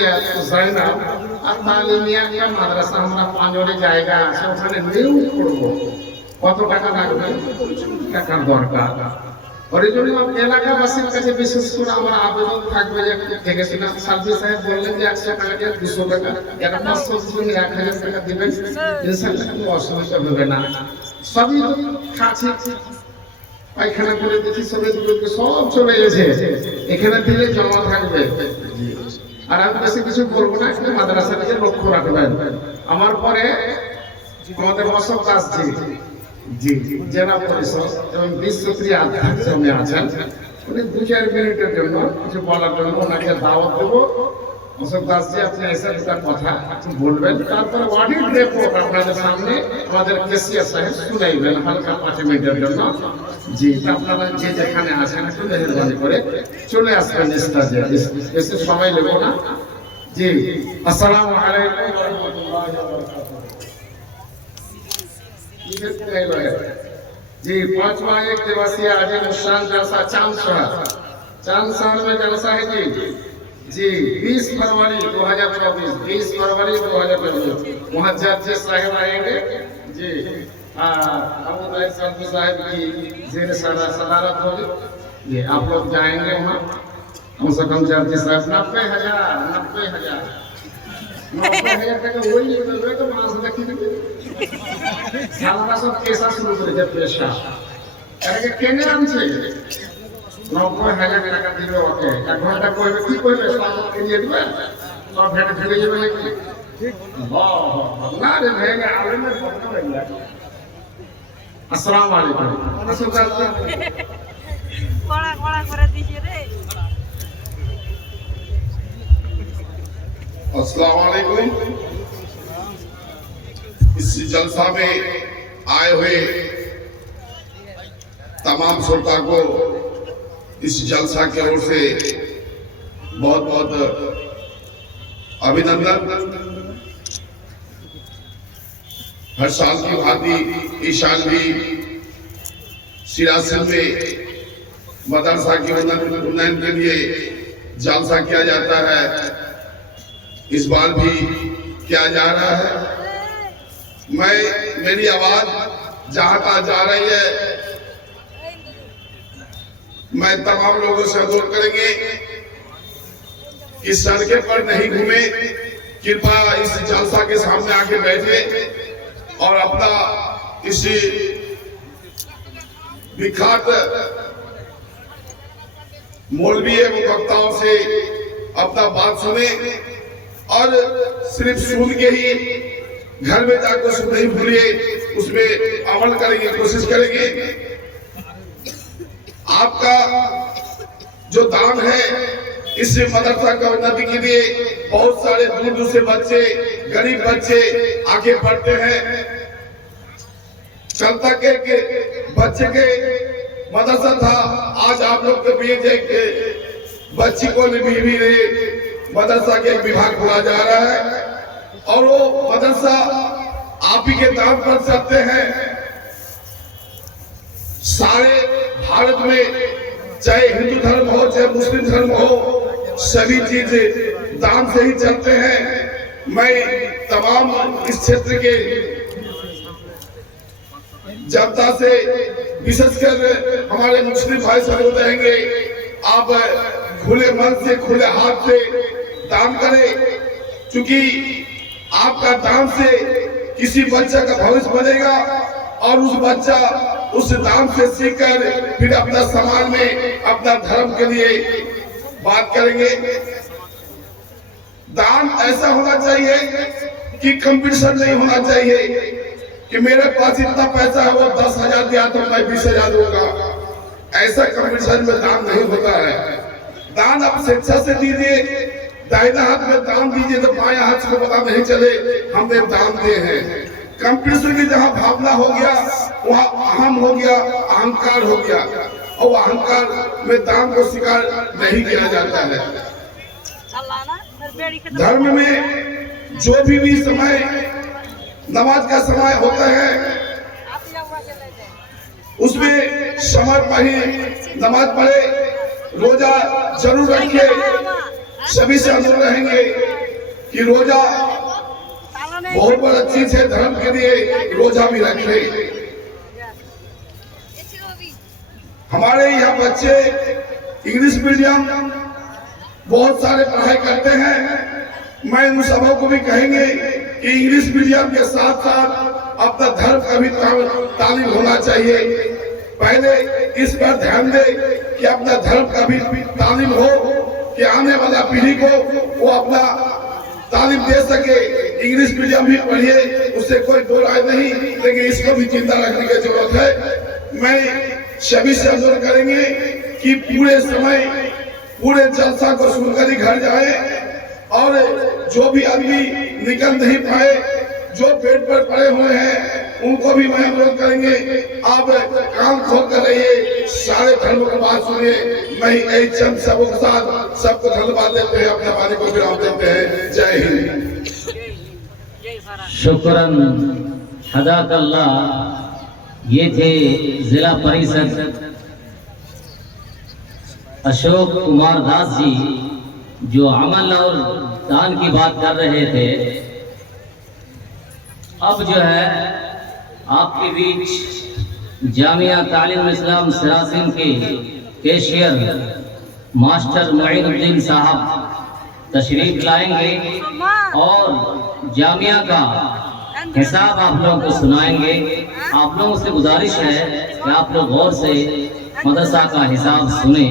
জাইনাব আর তালিমিয়া একটা মাদ্রাসা আমরা পাঁজরে জায়গা আছে ওখানে নিয়েও করবো। কত টাকা লাগবে? টাকার দরকার। ওই জন্য এলাকাবাসীর কাছে বিশেষ করে আমার আবেদন থাকবে যে দেখেছিলাম সালফি সাহেব বললেন যে 100 টাকা দিয়ে 200 টাকা এটা 500 জন্য 1000 টাকা দিবেন, ইনশাআল্লাহ কোনো অসুবিধা হবে না। সবই কাছে পায়খানা করে দিচ্ছি, সবই সব চলে এসেছে, এখানে দিলে জমা থাকবে। আর আমি বেশি কিছু বলবো না, কিন্তু মাদ্রাসাটাকে লক্ষ্য রাখবেন। আমার পরে আমাদের অশোক দাস জি জেলা পরিষদ এবং বিশ্বপ্রিয় অধ্যক্ষ উনি আছেন, উনি 2-4 মিনিটের জন্য কিছু বলার জন্য ওনাকে দাওয়াত দেবো। অশোক দাস জি আপনি এসে দুটা কথা বলবেন, তারপরে অডিট রিপোর্ট আপনাদের সামনে আমাদের কেসিয়ার সাহেব শুনাইবেন হালকা 5 মিনিটের জন্য। জি আপনারা যে যেখানে আছেন একটু মেহরবানি করে চলে আসবেন স্টেজে, বেশি সময় নেব না। জি আসসালামু আলাইকুম ওয়া রাহমাতুল্লাহি ওয়া বারাকাতুহু। जी 5वां एक दिवसीय आजिम शान जलसा चांद शहर में जलसा है जी 20 फरवरी 2024 वहाँ जज साहब आएंगे जी। अबू ताहिर सल्फी साहब की जेर सदारत होगी जी, आप लोग जाएंगे वहाँ। कम से कम जज साहब 90,000 টাকা ওই তো মাস দেখি সারা সব পেশা শুরু করেছে, পেশা এটাকে কেনে আনছে 90,000 টাকা দিবে ওকে। 1 ঘন্টা কইবে কি কইবে সব কিনে দিবে, সব ভেটে ফিরে যাবে নাকি? না রে ভেঙে আলেমের কথা বললা। আসসালামু আলাইকুম। কড়া করে দিছে রে। अस्सलाम वालेकुम। इस जलसा में आए हुए तमाम श्रोता को इस जलसा की ओर से बहुत बहुत अभिनंदन। हर साल की भांति इस साल भी सिरासिल में मदरसा के उन्नयन के लिए जलसा किया जाता है। इस बार भी किया जा रहा है। मेरी आवाज जहां तक जा रही है, मैं तमाम लोगों से अनुरोध करेंगे इस सड़के पर नहीं घूमे, कृपया इस जलसा के सामने आके बैठे और अपना इसी विख्यात मौलवी एवं वक्ताओं से अपना बात सुने और सिर्फ सुन के ही घर में जाकर सुन नहीं भूलिए, उसमें अमल करेंगे, कोशिश करेंगे। आपका जो दान है इससे मदरसा का उन्नति के लिए बहुत सारे दूर दूर से बच्चे, गरीब बच्चे आगे पढ़ते हैं। कल तक एक बच्चे के मदरसा था, आज आप लोग के बीच एक बच्ची को भी मदरसा के एक विभाग खोला जा रहा है और वो मदरसा आप ही के दान पर चलते हैं। सारे भारत में चाहे हिंदू धर्म हो चाहे मुस्लिम धर्म हो, सभी चीज दान से ही चलते हैं। मैं तमाम इस क्षेत्र के जनता से विशेषकर हमारे मुस्लिम भाई सब रहेंगे, आप खुले मन से खुले हाथ से दान करें, क्योंकि आपका दान से किसी बच्चा का भविष्य बनेगा और उस बच्चा उस दान से सीखकर फिर अपना समाज में अपना धर्म के लिए बात करेंगे। दान ऐसा होना चाहिए कि कंपटीशन नहीं होना चाहिए कि मेरे पास इतना पैसा है, वो 10,000 दिया तो मैं 20,000 दूंगा। ऐसा कंपटीशन में दान नहीं होता है। दान आप स्वेच्छा से दीजिए, दाहिना हाथ में दान दीजिए तो बाएं हाथ को पता नहीं चले हमने दान दिए हैं। कंपटीशन की जहाँ भावना हो गया वहाँ अहम हो गया, अहंकार हो गया और अहंकार में दान को स्वीकार नहीं किया जाता है। धर्म में जो भी समय नमाज का समय होता है उसमें समय पर ही नमाज पढ़े, रोजा जरूर रखिए। सभी से अनुरोध रहेंगे कि रोजा बहुत बड़ा चीज है, धर्म के लिए रोजा भी रखे। हमारे यहाँ बच्चे इंग्लिश मीडियम बहुत सारे पढ़ाई करते हैं। मैं उन सबों को भी कहेंगे कि इंग्लिश मीडियम के साथ साथ अपना धर्म का भी तालीम होना चाहिए। पहले इस पर ध्यान दे कि अपना धर्म का भी तालीम हो कि आने वाला पीढ़ी को वो अपना तालीम दे सके। इंग्लिश मीडियम भी पढ़िए, उससे कोई दो राय नहीं, लेकिन इसको भी चिंता रखने की जरूरत है। मैं सभी से अनुरोध करेंगे कि पूरे समय पूरे जलसा को सुनकर ही घर जाए और जो भी आदमी निकल नहीं पाए, जो पेट पर पड़े हुए हैं, उनको भी मैं अनुरोध करेंगे आप कान खोल कर रहिए, सारे धर्मों की बात सुनिए। मैं यही चंद सबों के साथ सबको धन्यवाद देते हैं, अपने वाणी को विराम देते हैं। जय हिंद। शुक्रन हदाकल्ला। ये थे जिला परिषद अशोक कुमार दास जी जो अमल और दान की बात कर रहे थे। अब जो है आपके बीच जामिया तालीम इस्लाम सिरासिन के कैशियर मास्टर मुईनुद्दीन साहब तशरीफ लाएंगे और जामिया का हिसाब आप लोगों को सुनाएंगे। आप लोगों से गुजारिश है कि आप लोग गौर से मदरसा का हिसाब सुने।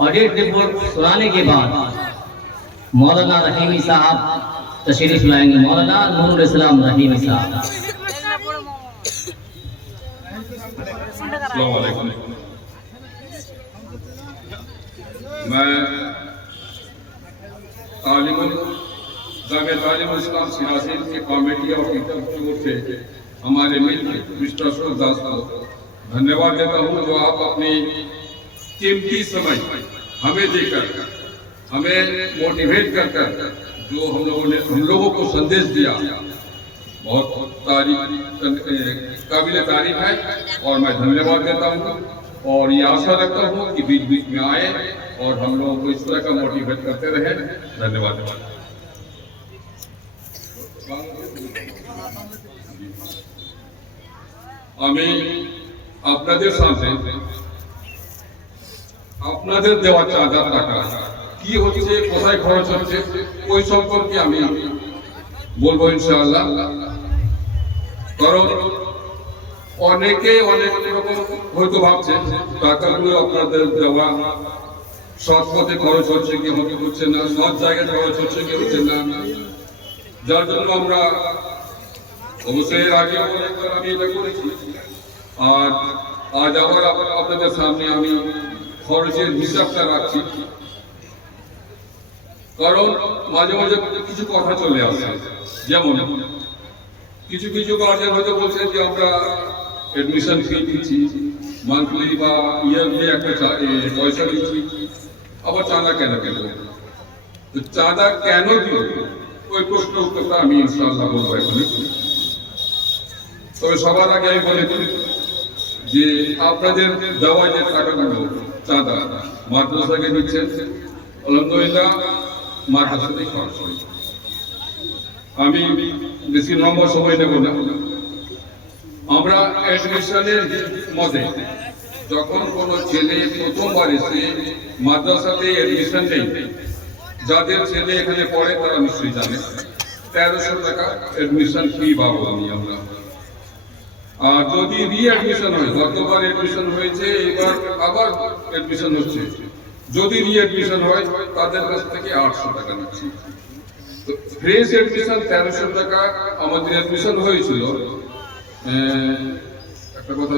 ऑडिट रिपोर्ट सुनाने के बाद मौलाना रहीमी साहब तशरीफ लाएंगे। मौलाना नूरुल इस्लाम रहीमी साहब। अस्सलाम वालेकुम। मैं तालिमुल जामे तालीम इस्लाम सियासिन की कमेटी और की ओर से हमारे मित्र मिस्टर अशोक दास को धन्यवाद देता हूँ, जो आप अपनी कीमती समय हमें देकर, हमें मोटिवेट कर जो हम लोगों को संदेश दिया, बहुत काबिल तारीफ है। और मैं धन्यवाद देता हूँ और ये आशा रखता हूँ कि बीच बीच में आए और हम लोगों को इस तरह का मोटिवेट करते रहे। धन्यवाद। আমি আপনাদের সামনে আপনাদের দেওয়া চাঁদার টাকা কি হচ্ছে, কোথায় খরচ হচ্ছে, ওই সম্পর্কে আমি বলবো ইনশাআল্লাহ। কারণ অনেকে অনেক রকম হয়তো ভাবছে টাকাগুলো আপনাদের দেওয়া সৎ পথে খরচ হচ্ছে কি হচ্ছে না, সৎ জায়গায় খরচ হচ্ছে কি হচ্ছে না, যার জন্য আমরা অবশ্যই এর আগে অনেকবার আমি এটা করেছি। আর আজ আবার আপনাদের সামনে আমি খরচের হিসাবটা রাখছি, কারণ মাঝে মাঝে কিছু কথা চলে আসে। যেমন কিছু কিছু গার্জিয়ান হয়তো বলছেন যে আমরা এডমিশন ফি দিচ্ছি মান্থলি বা ইয়ারলি একটা পয়সা দিচ্ছি, আবার চাঁদা কেন তো চাঁদা কেন দিল, ওই প্রশ্ন উত্তরটা আমি ইনশাআল্লাহ বলবো এখন। তবে সবার আগে আমি বলে দিই যে আপনাদের দেওয়া যে টাকাগুলো চাঁদা মাদ্রাসাকে দিচ্ছেন, আলহামদুলিল্লাহ মাদ্রাসাতেই খরচ হয়েছে। আমি বেশি লম্বা সময় নেব না। আমরা অ্যাডমিশনের মধ্যে যখন কোনো ছেলে প্রথমবার এসে মাদ্রাসাতে অ্যাডমিশন নেই, যাদের ছেলে এখানে পড়ে তারা নিশ্চয়ই জানে 1300 টাকা অ্যাডমিশন ফি পাবো আমরা। আর যদি রিঅ্যাডমিশন হয়, গতবার অ্যাডমিশন হয়েছে, এবার আবার অ্যাডমিশন হচ্ছে, যদি রিঅ্যাডমিশন হয় তাদের কাছ থেকে 800 টাকা নিচ্ছি। তো ফ্রেশ অ্যাডমিশন 1300 টাকা আমাদের অ্যাডমিশন হয়েছিল। একটা কথা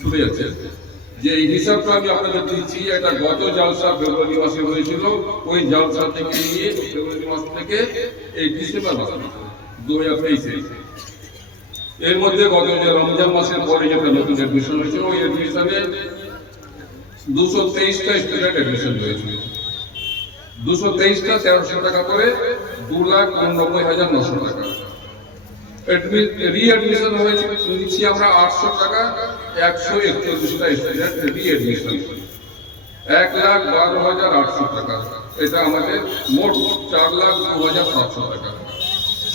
ছুটে যাচ্ছে যে এই হিসাবটা আমি আপনাদের দিচ্ছি, এটা গত জালসা ফেব্রুয়ারি মাসে হয়েছিল, ওই জালসা থেকে নিয়ে ফেব্রুয়ারি মাস থেকে এই ডিসেম্বর মাস 2023 এর মধ্যে গত যে রমজান মাসের পরে যেটা নতুন অ্যাডমিশন হয়েছে, ওই অ্যাডমিশনে 223টা স্টুডেন্ট অ্যাডমিশন হয়েছিল। 223টা 1300 টাকা করে 2,89,900 টাকা। রিঅ্যাডমিশন হয়েছে নিচ্ছি আমরা 800 টাকা, 141টা স্টুডেন্ট রিঅ্যাডমিশন, 1,12,800 টাকা। এটা আমাদের মোট 4,02,700 টাকা।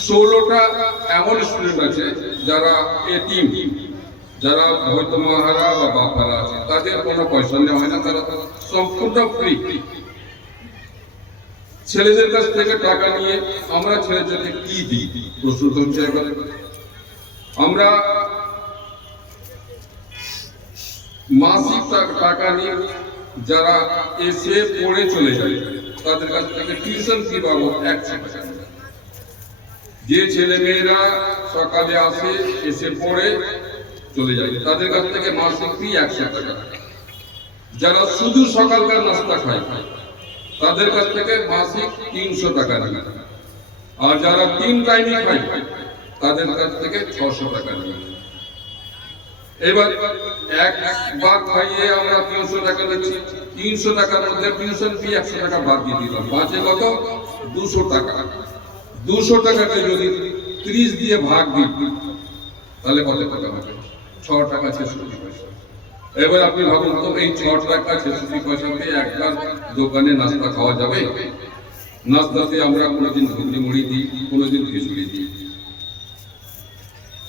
16টা এমন স্টুডেন্ট আছে যারা এতিম, যারা হয়তো মাহারা বা বাপারা আছে, তাদের কোনো পয়সা নেওয়া হয় না, তারা সম্পূর্ণ ফ্রি। ছেলেদের কাছ থেকে টাকা নিয়ে আমরা ছেলেদেরকে কি দিই প্রশ্ন হচ্ছে। আমরা মাসিক টাকা নিয়ে যারা এসে পড়ে চলে যায় তাদের কাছ থেকে টিউশন ফি পাবো 100 টাকা। যে ছেলে মেয়েরা সকালে আসে এসে পড়ে চলে যায় তাদের কাছ থেকে মাসিক ফি 100 টাকা। যারা শুধু সকালকার নাস্তা খায় তাদের কাছ থেকে মাসিক 300 টাকা নিই। আর যারা 3 টাইমই খায় তাদের কাছ থেকে 600 টাকা নিই। এবার একবার খাইয়ে আমরা 300 টাকা নিচ্ছি, 300 টাকার মধ্যে টিউশন ফি 100 টাকা বাদ দিয়ে দিলাম, বাঁচে কত 200 টাকা। 200 টাকাকে যদি 30 দিয়ে ভাগ দিই তাহলে কত টাকা হবে? 6 টাকা 66 পয়সা। এবার আপনি ভাবুন তো এই 6 টাকা 66 পয়সাতে একবার দোকানে নাস্তা খাওয়া যাবে? নাস্তাতে আমরা কোনোদিন ঘুগনি মুড়ি দিই, কোনোদিন খিচুড়ি দিই।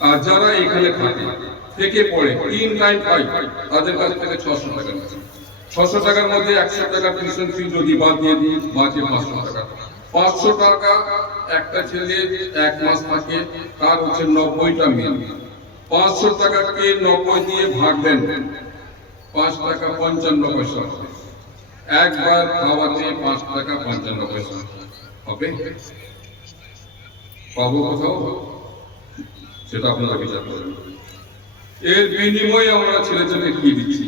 আর যারা এখানে থাকে থেকে পড়ে 3 টাইম খায় তাদের কাছ থেকে 600 টাকা নিচ্ছি। 600 টাকার মধ্যে 100 টাকা টিউশন ফি যদি বাদ দিয়ে দিই বাঁচে 500 টাকা। 500 টাকা একটা ছেলে 1 মাস থাকে, তার হচ্ছে 90টা মিল। 500 টাকাকে 90 দিয়ে ভাগ দেন, 5 টাকা 55 পয়সা হবে। একবার খাওয়াতে 5 টাকা 55 পয়সা হবে। পাবো কোথাও? সেটা আপনারা বিচার করেন। এর বিনিময়ে আমরা ছেলেদের কি দিচ্ছি?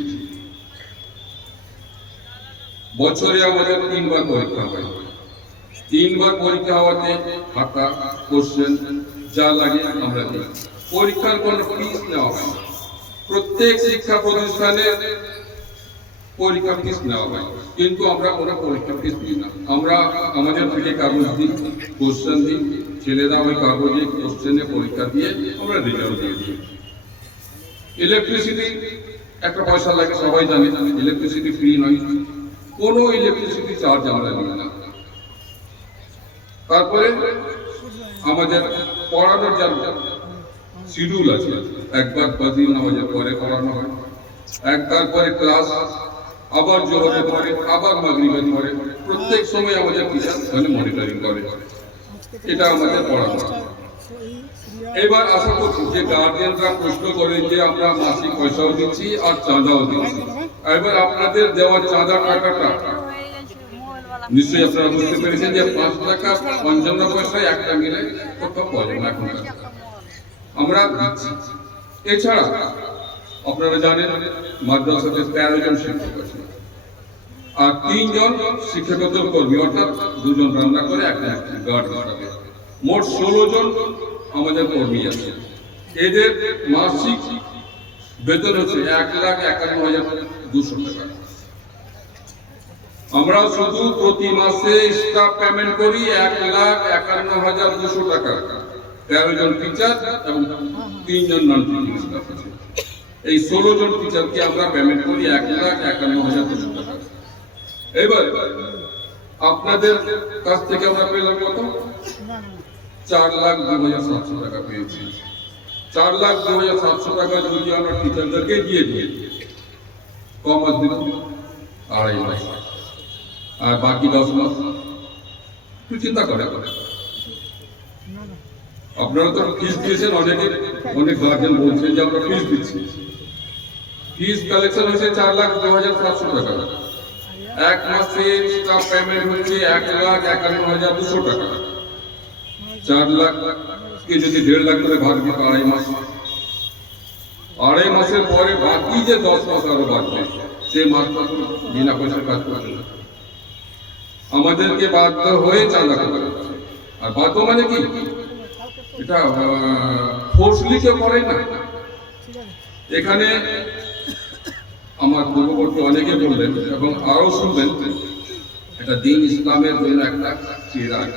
বছরে আমাদের 3 বার পরীক্ষা হয়। 3 বার পরীক্ষা হওয়াতে খাতা কোশ্চেন যা লাগে আমরা দিই। পরীক্ষার কোনো ফিস নেওয়া হয় না। প্রত্যেক শিক্ষা প্রতিষ্ঠানে পরীক্ষা ফিস নেওয়া হয়, কিন্তু আমরা কোনো পরীক্ষা ফিস দিই না। আমরা আমাদের থেকে কাগজ দিই, কোশ্চেন দিই, ছেলেরা ওই কাগজে কোশ্চেনে পরীক্ষা দিয়ে আমরা রেজাল্ট দিয়ে দিই। ইলেকট্রিসিটি একটা পয়সা লাগে, সবাই জানে, ইলেকট্রিসিটি ফ্রি নয়, কোনো ইলেকট্রিসিটি চার্জ আমরা নিই না। তারপরে আমাদের পড়ানোর যা শিডিউল আছে, একবার ফজর নামাজের পরে পড়ানো হয়, একবার পরে ক্লাস, আবার জোহরের পরে, আবার মাগরিবের পরে, প্রত্যেক সময় আমাদের টিচার ওখানে মনিটরিং করে। এটা আমাদের পড়ানো। এবার আশা করছি যে গার্জিয়ানরা প্রশ্ন করে যে আমরা মাসিক পয়সাও দিচ্ছি আর চাঁদাও দিচ্ছি, এবার আপনাদের দেওয়া চাঁদা টাকাটা নিশ্চয়ই আপনারা বুঝতে পেরেছেন যে 5 টাকা 55 পয়সায় একটা মিলে কোথাও পাওয়া যাবে না এখন আমরা দিচ্ছি। এছাড়া আপনারা জানেন মাদ্রাসাতে 13 জন শিক্ষক আছে আর 3 জন শিক্ষকত্ব কর্মী, অর্থাৎ 2 জন রান্না করে, একটা গার্ড হিসাবে, মোট 16 জন আমাদের কর্মী আছে। এদের মাসিক বেতন হচ্ছে 1,51,200 টাকা। আমরা শুধু প্রতি মাসে স্টাফ পেমেন্ট করি 1,51,200 টাকা। 13 জন টিচার এবং 3 জন নন টিচিং স্টাফ আছে। এই 16 জন টিচারকে আমরা পেমেন্ট করি 1,51,200 টাকা। এবার আপনাদের কাছ থেকে আমরা পেলাম কত? 4,02,700 টাকা পেয়েছি। 4,02,700 টাকা যদি আমরা টিচারদেরকে দিয়ে দিই, কমাস দিন 2.5 মাস, আর বাকি 10 মাস একটু চিন্তা করে। আপনারা তো ফিস দিয়েছেন, অনেক গার্জেন বলছেন যে আমরা ফিস দিচ্ছি। ফিস কালেকশন হয়েছে 4,02,700 টাকা। এক মাসে স্টাফ পেমেন্ট হচ্ছে 1,51,200 টাকা। 4 লাখ কে যদি 1.5 লাখ করে ভাগ দিতে 2.5 মাস, 2.5 মাসের পরে বাকি যে 10 মাস আরো বাড়বে, সেই মাসটা বিনা পয়সার কাজ করবে না, আমাদেরকে বাধ্য হয়ে চাঁদা করতে হচ্ছে। আর বাধ্য মানে কি, এটা ফোর্সলি কেউ করে না। এখানে আমার পূর্ববর্তী অনেকে বললেন এবং আরো শুনবেন, এটা দিন ইসলামের জন্য একটা চিরাগ।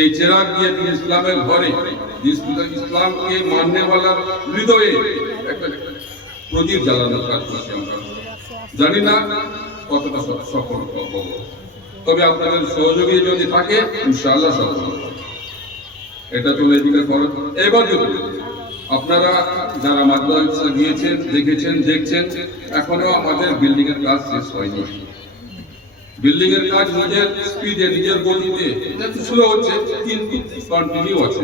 এই চিরাগ দিয়ে দিন ইসলামের ঘরে, ইসলামকে মাননেওয়ালার হৃদয়ে একটা প্রদীপ জ্বালানোর কাজ করছি আমরা। জানি না কতটা সফল হবো, তবে আপনাদের সহযোগী যদি থাকে ইনশাআল্লাহ সফল হবে। এটা তো এদিকে করেন। এবার যদি আপনারা যারা মাদ্রাসা গিয়েছেন, দেখছেন, এখনো আমাদের বিল্ডিং এর কাজ শেষ হয়নি। বিল্ডিং এর কাজ নিজের স্পিডে, নিজের গতিতে স্লো হচ্ছে, কিন্তু কন্টিনিউ আছে।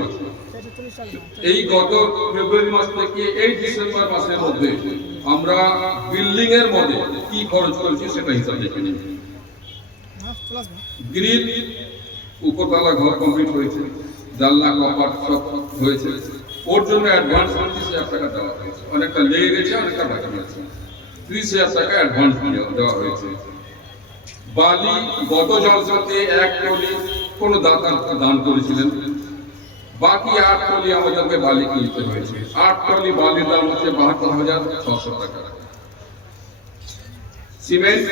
এই গত ফেব্রুয়ারি মাস থেকে এই ডিসেম্বর মাসের মধ্যে আমরা বিল্ডিং এর মধ্যে কি খরচ করেছি সেটা হিসাব দেখে নিই। গ্রিল, উপরতলা ঘর কমপ্লিট হয়েছে, জানলা কপাট সব হয়েছে, ওর জন্য অ্যাডভান্স 30,000 টাকা দেওয়া হয়েছে। অনেকটা লেগে গেছে, অনেকটা বাকি আছে। 30,000 টাকা অ্যাডভান্স দেওয়া হয়েছে। বালি গত জলসাতে 1 ট্রলি কোনো দাতা দান করেছিলেন, বাকি 8 ট্রলি আমাদেরকে বালি কিনতে হয়েছে। 8 ট্রলি বালির দাম হচ্ছে 72,600 টাকা। সিমেন্ট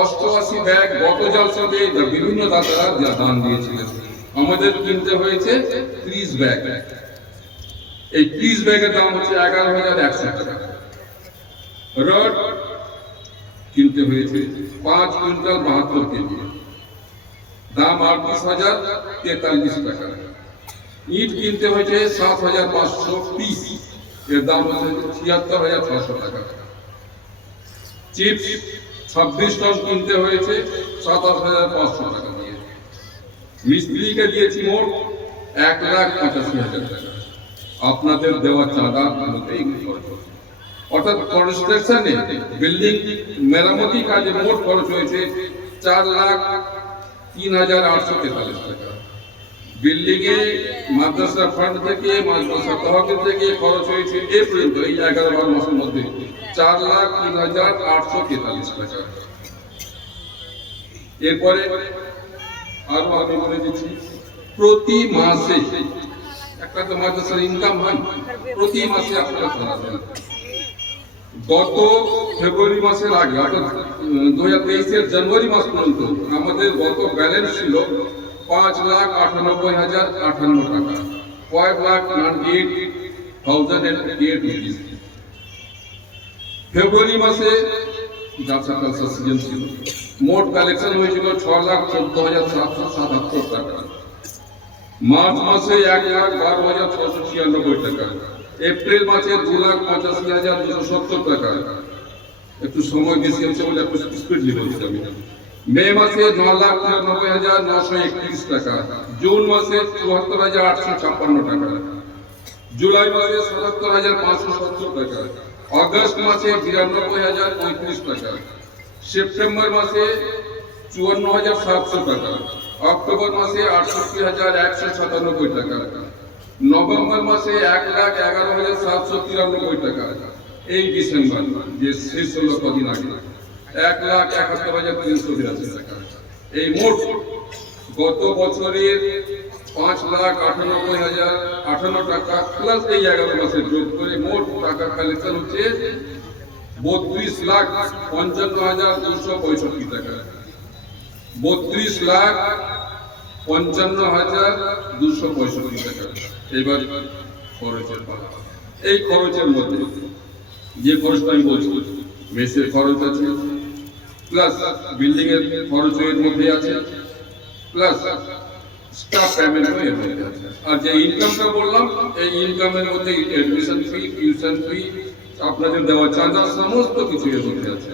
88 ব্যাগ গত জলসাতে বিভিন্ন দাতারা দান দিয়েছিলেন, আমাদের কিনতে হয়েছে 30 ব্যাগ। এই 30 ব্যাগের দাম হচ্ছে 11,100 টাকা। রড কিনতে হয়েছে 5 কুইন্টাল 72 কেজি, দাম 38,043 টাকা। ইট কিনতে হয়েছে 7,500 পিস, এর দাম হচ্ছে 76,600 টাকা। চিপস 26 টন কিনতে হয়েছে 27,500 টাকা দিয়ে। মিস্ত্রিকে দিয়েছি মোট 1,85,000 টাকা। আপনাদের দেওয়া চাঁদা অর্থাৎ কনস্ট্রাকশনে, বিল্ডিং মেরামতি কাজে মোট খরচ হয়েছে 4,03,843 টাকা। বিল্ডিং এ মাদ্রাসা ফান্ড থেকে, মাদ্রাসা তহবিল থেকে খরচ হয়েছে এই পর্যন্ত, এই 11-12 মাসের মধ্যে 4,03,843 টাকা। এরপরে আরো আমি বলে দিচ্ছি, প্রতি মাসে একটা তো মাদ্রাসার ইনকাম হয়, প্রতি মাসে আপনারা জানাবেন। গত ফেব্রুয়ারি মাসের আগে অর্থাৎ 2023-এর জানুয়ারি মাস পর্যন্ত আমাদের গত ব্যালেন্স ছিল 5,98,058 টাকা, 5,98,008 rupees। ফেব্রুয়ারি মাসে জালসা টালসা সিজন ছিল, মোট কালেকশন হয়েছিল 6,14,777 টাকা। মার্চ মাসে 1,12,696 টাকা, এপ্রিল মাসে 2,85,270 টাকা, একটু সময় বেশি হচ্ছে বলে একটু স্পিডলি বলছি আমি। মে মাসে 9,93,931 টাকা, জুন মাসে 74,856 টাকা, জুলাই মাসে 77,570 টাকা, অগস্ট মাসে 92,035 টাকা, সেপ্টেম্বর মাসে 54,700 টাকা, অক্টোবর মাসে 68,197 টাকা, নভেম্বর মাসে 1,11,793 টাকা, এই ডিসেম্বর যে শেষ হলো কদিন আগে 1,71,382 টাকা। এই মোট গত বছরের 5,98,058 টাকা প্লাস এই 11 মাসের যোগ করে মোট টাকা কালেকশন হচ্ছে 32,55,265 টাকা, 32,55,265 টাকা। এবার খরচের পালা। এই খরচের মধ্যে যে খরচটা আমি বলছি, মেসের খরচ আছে, প্লাস বিল্ডিং এর খরচ এর মধ্যে আছে, প্লাস স্টাফ পেমেন্টও এর মধ্যে আছে। আর যে ইনকামটা বললাম, এই ইনকামের মধ্যে এডমিশন ফি, টিউশন ফি, আপনাদের দেওয়া চাঁদা, সমস্ত কিছু এর মধ্যে আছে।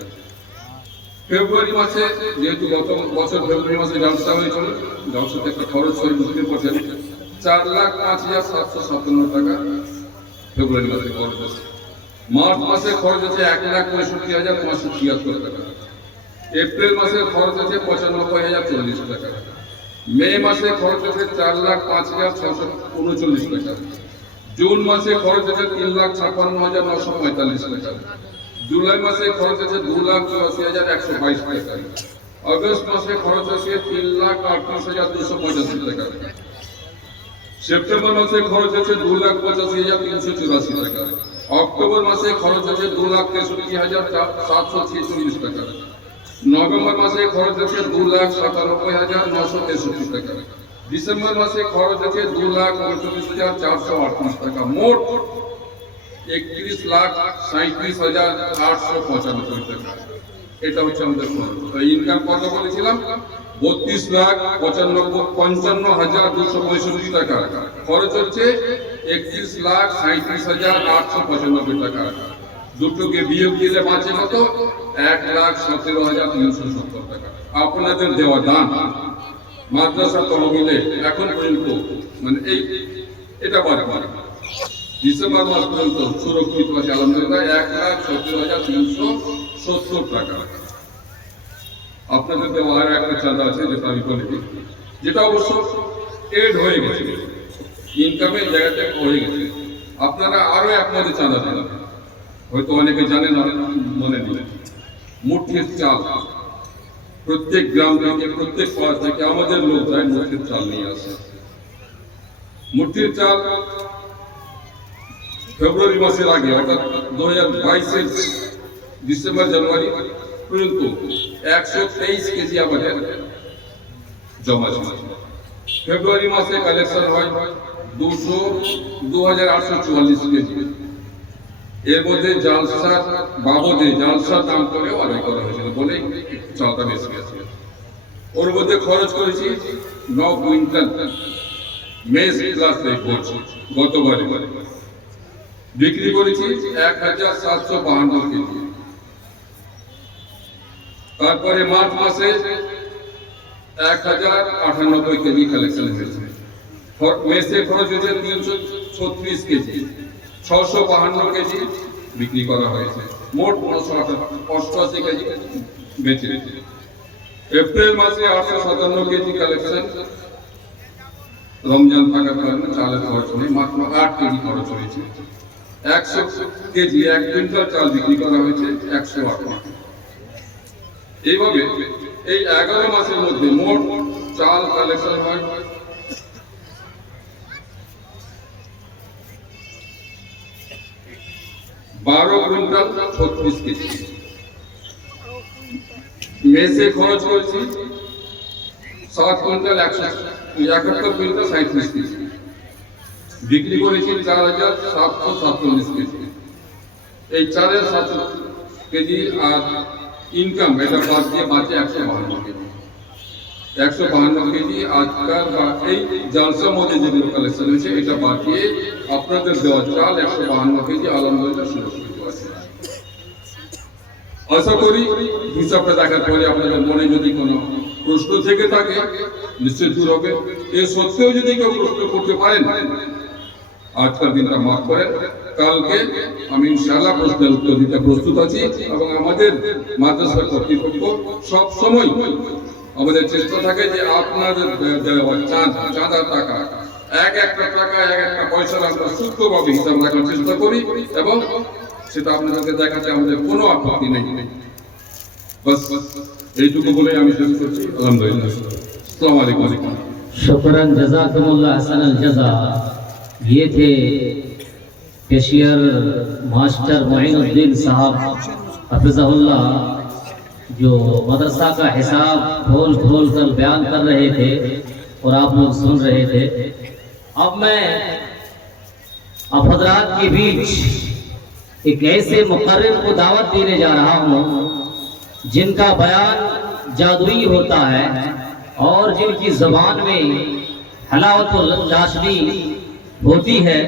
ফেব্রুয়ারি মাসে যেহেতু গত বছর ফেব্রুয়ারি মাসে জালসা হয়েছিল, জালসাতে একটা খরচ হয়ে বুঝতে পারছেন 4,05,757 টাকা ফেব্রুয়ারি মাসে খরচ আছে। মার্চ মাসে খরচ আছে 1,65,576 টাকা, এপ্রিল মাসে খরচ আছে 95,040 টাকা, মে মাসে খরচ আছে 4,05,639 টাকা, জুন মাসে খরচ আছে 3,56,945 টাকা, জুলাই মাসে খরচ আছে 2,84,122 টাকা, আগস্ট মাসে খরচ আছে 3,38,285 টাকা, সেপ্টেম্বর মাসে খরচ আছে 2,85,384 টাকা, অক্টোবর মাসে খরচ আছে 2,63,746 টাকা, নভেম্বর মাসে খরচ আছে 2,97,963 টাকা, ডিসেম্বর মাসে খরচ আছে 2,39,438 টাকা, মোট 31,37,895 টাকা। এটা হচ্ছে আমাদের খরচ। ইনকাম কত বলেছিলাম? 32,55,265 টাকা। খরচ হচ্ছে 31,37,895 টাকা। দুটোকে বিয়োগ দিলে বাঁচে কত? 1,17,370 টাকা। আপনাদের দেওয়া দান মাদ্রাসা তহবিলে এখন পর্যন্ত মানে এটা বারবার ডিসেম্বর মাস পর্যন্ত সুরক্ষিত আছে আলহামদুলিল্লাহ 1,17,370 টাকা। আপনাদের দেওয়া আর একটা চাঁদা আছে যেটা আমি বলে দিই, যেটা অবশ্য এড হয়ে গেছে, ইনকামের জায়গাটা হয়ে গেছে। আপনারা আরো একমাত্র চাঁদা দেন, হয়তো অনেকে জানেন না, মনে দিলেন। মুঠির চাল প্রত্যেক গ্রাম থেকে, প্রত্যেক পাড়া থেকে আমাদের লোক যায় মুঠির চাল নিয়ে আসে। মুঠির চাল ফেব্রুয়ারি মাসের আগে অর্থাৎ 2022-এর ডিসেম্বর জানুয়ারি পর্যন্ত 123 কেজি আমাদের জমা ছিল। ফেব্রুয়ারি মাসে কালেকশন হয় 2,844 কেজি। এর মধ্যে জালসা বাবদে জালসা দাম করেও আদায় করা হয়েছিল বলে চালটা বেশি গেছে। ওর মধ্যে খরচ করেছি 9 কুইন্টাল মেজ প্লাস বলছি গতবারে। বিক্রি করেছি 1,752 কেজি। তারপরে মার্চ মাসে 1,098 কেজি কালেকশন হয়েছে। মেসে খরচ হয়েছে 336 কেজি, 652 কেজি বিক্রি করা হয়েছে, মোট 988 কেজি বেঁচে। এপ্রিল মাসে 857 কেজি কালেকশন। রমজান থাকার কারণে চালের খরচ নেই, মাত্র 8 কেজি খরচ হয়েছে। 100 কেজি 1 কুইন্টাল চাল বিক্রি করা হয়েছে 108 টাকা। এইভাবে এই 11 মাসের মধ্যে মোট চাল কালেকশন হয়। বারো কুইন্টাল 36 কেজি। মেসে খরচ করেছি 7 কুইন্টাল 171 কুইন্টাল 37 কেজি। বিক্রি করেছি 4747 কেজি। এই 4,700 কেজি আর ইনকাম এটা বাদ দিয়ে বাঁচে 152 কেজি। 152 কেজি আজকাল বা এই জালসার মধ্যে যেগুলো কালেকশন হয়েছে এটা বাদ দিয়ে আপনাদের দেওয়া চাল 152 কেজি আলহামদুলিল্লাহ সুরক্ষিত আছে। আশা করি হিসাবটা দেখার পরে আপনাদের মনে যদি কোনো প্রশ্ন থেকে থাকে নিশ্চয় দূর হবে। এ সত্ত্বেও যদি কেউ প্রশ্ন করতে পারেন আজকের দিনটা মাফ করেন, কালকে আমি ইনশাআল্লাহ প্রশ্নের উত্তর দিতে প্রস্তুত আছি এবং আমাদের মাদ্রাসা কর্তৃপক্ষ সব সময় আমাদের চেষ্টা থাকে যে আপনাদের চাঁদার টাকা এক একটা পয়সা আমরা সূক্ষ্মভাবে হিসাব রাখার চেষ্টা করি এবং সেটা আপনাদেরকে দেখাতে আমাদের কোনো আপত্তি নেই। বাস এইটুকু বলে আমি শেষ করছি। আলহামদুলিল্লাহ। আসসালামু আলাইকুম। शुक्रन जज़ाकुमुल्लाह हसनल जज़ा। ये थे कैशियर मास्टर मोइनुद्दीन साहब हफिज़हुल्लाह, जो मदरसा का हिसाब खोल खोल कर बयान कर रहे थे और आप लोग सुन रहे थे। अब मैं आप हज़रात के बीच एक ऐसे मुक़र्रिर को दावत देने जा रहा हूँ जिनका बयान जादुई होता है और जिनकी ज़बान में हलावत और चाशनी होती है।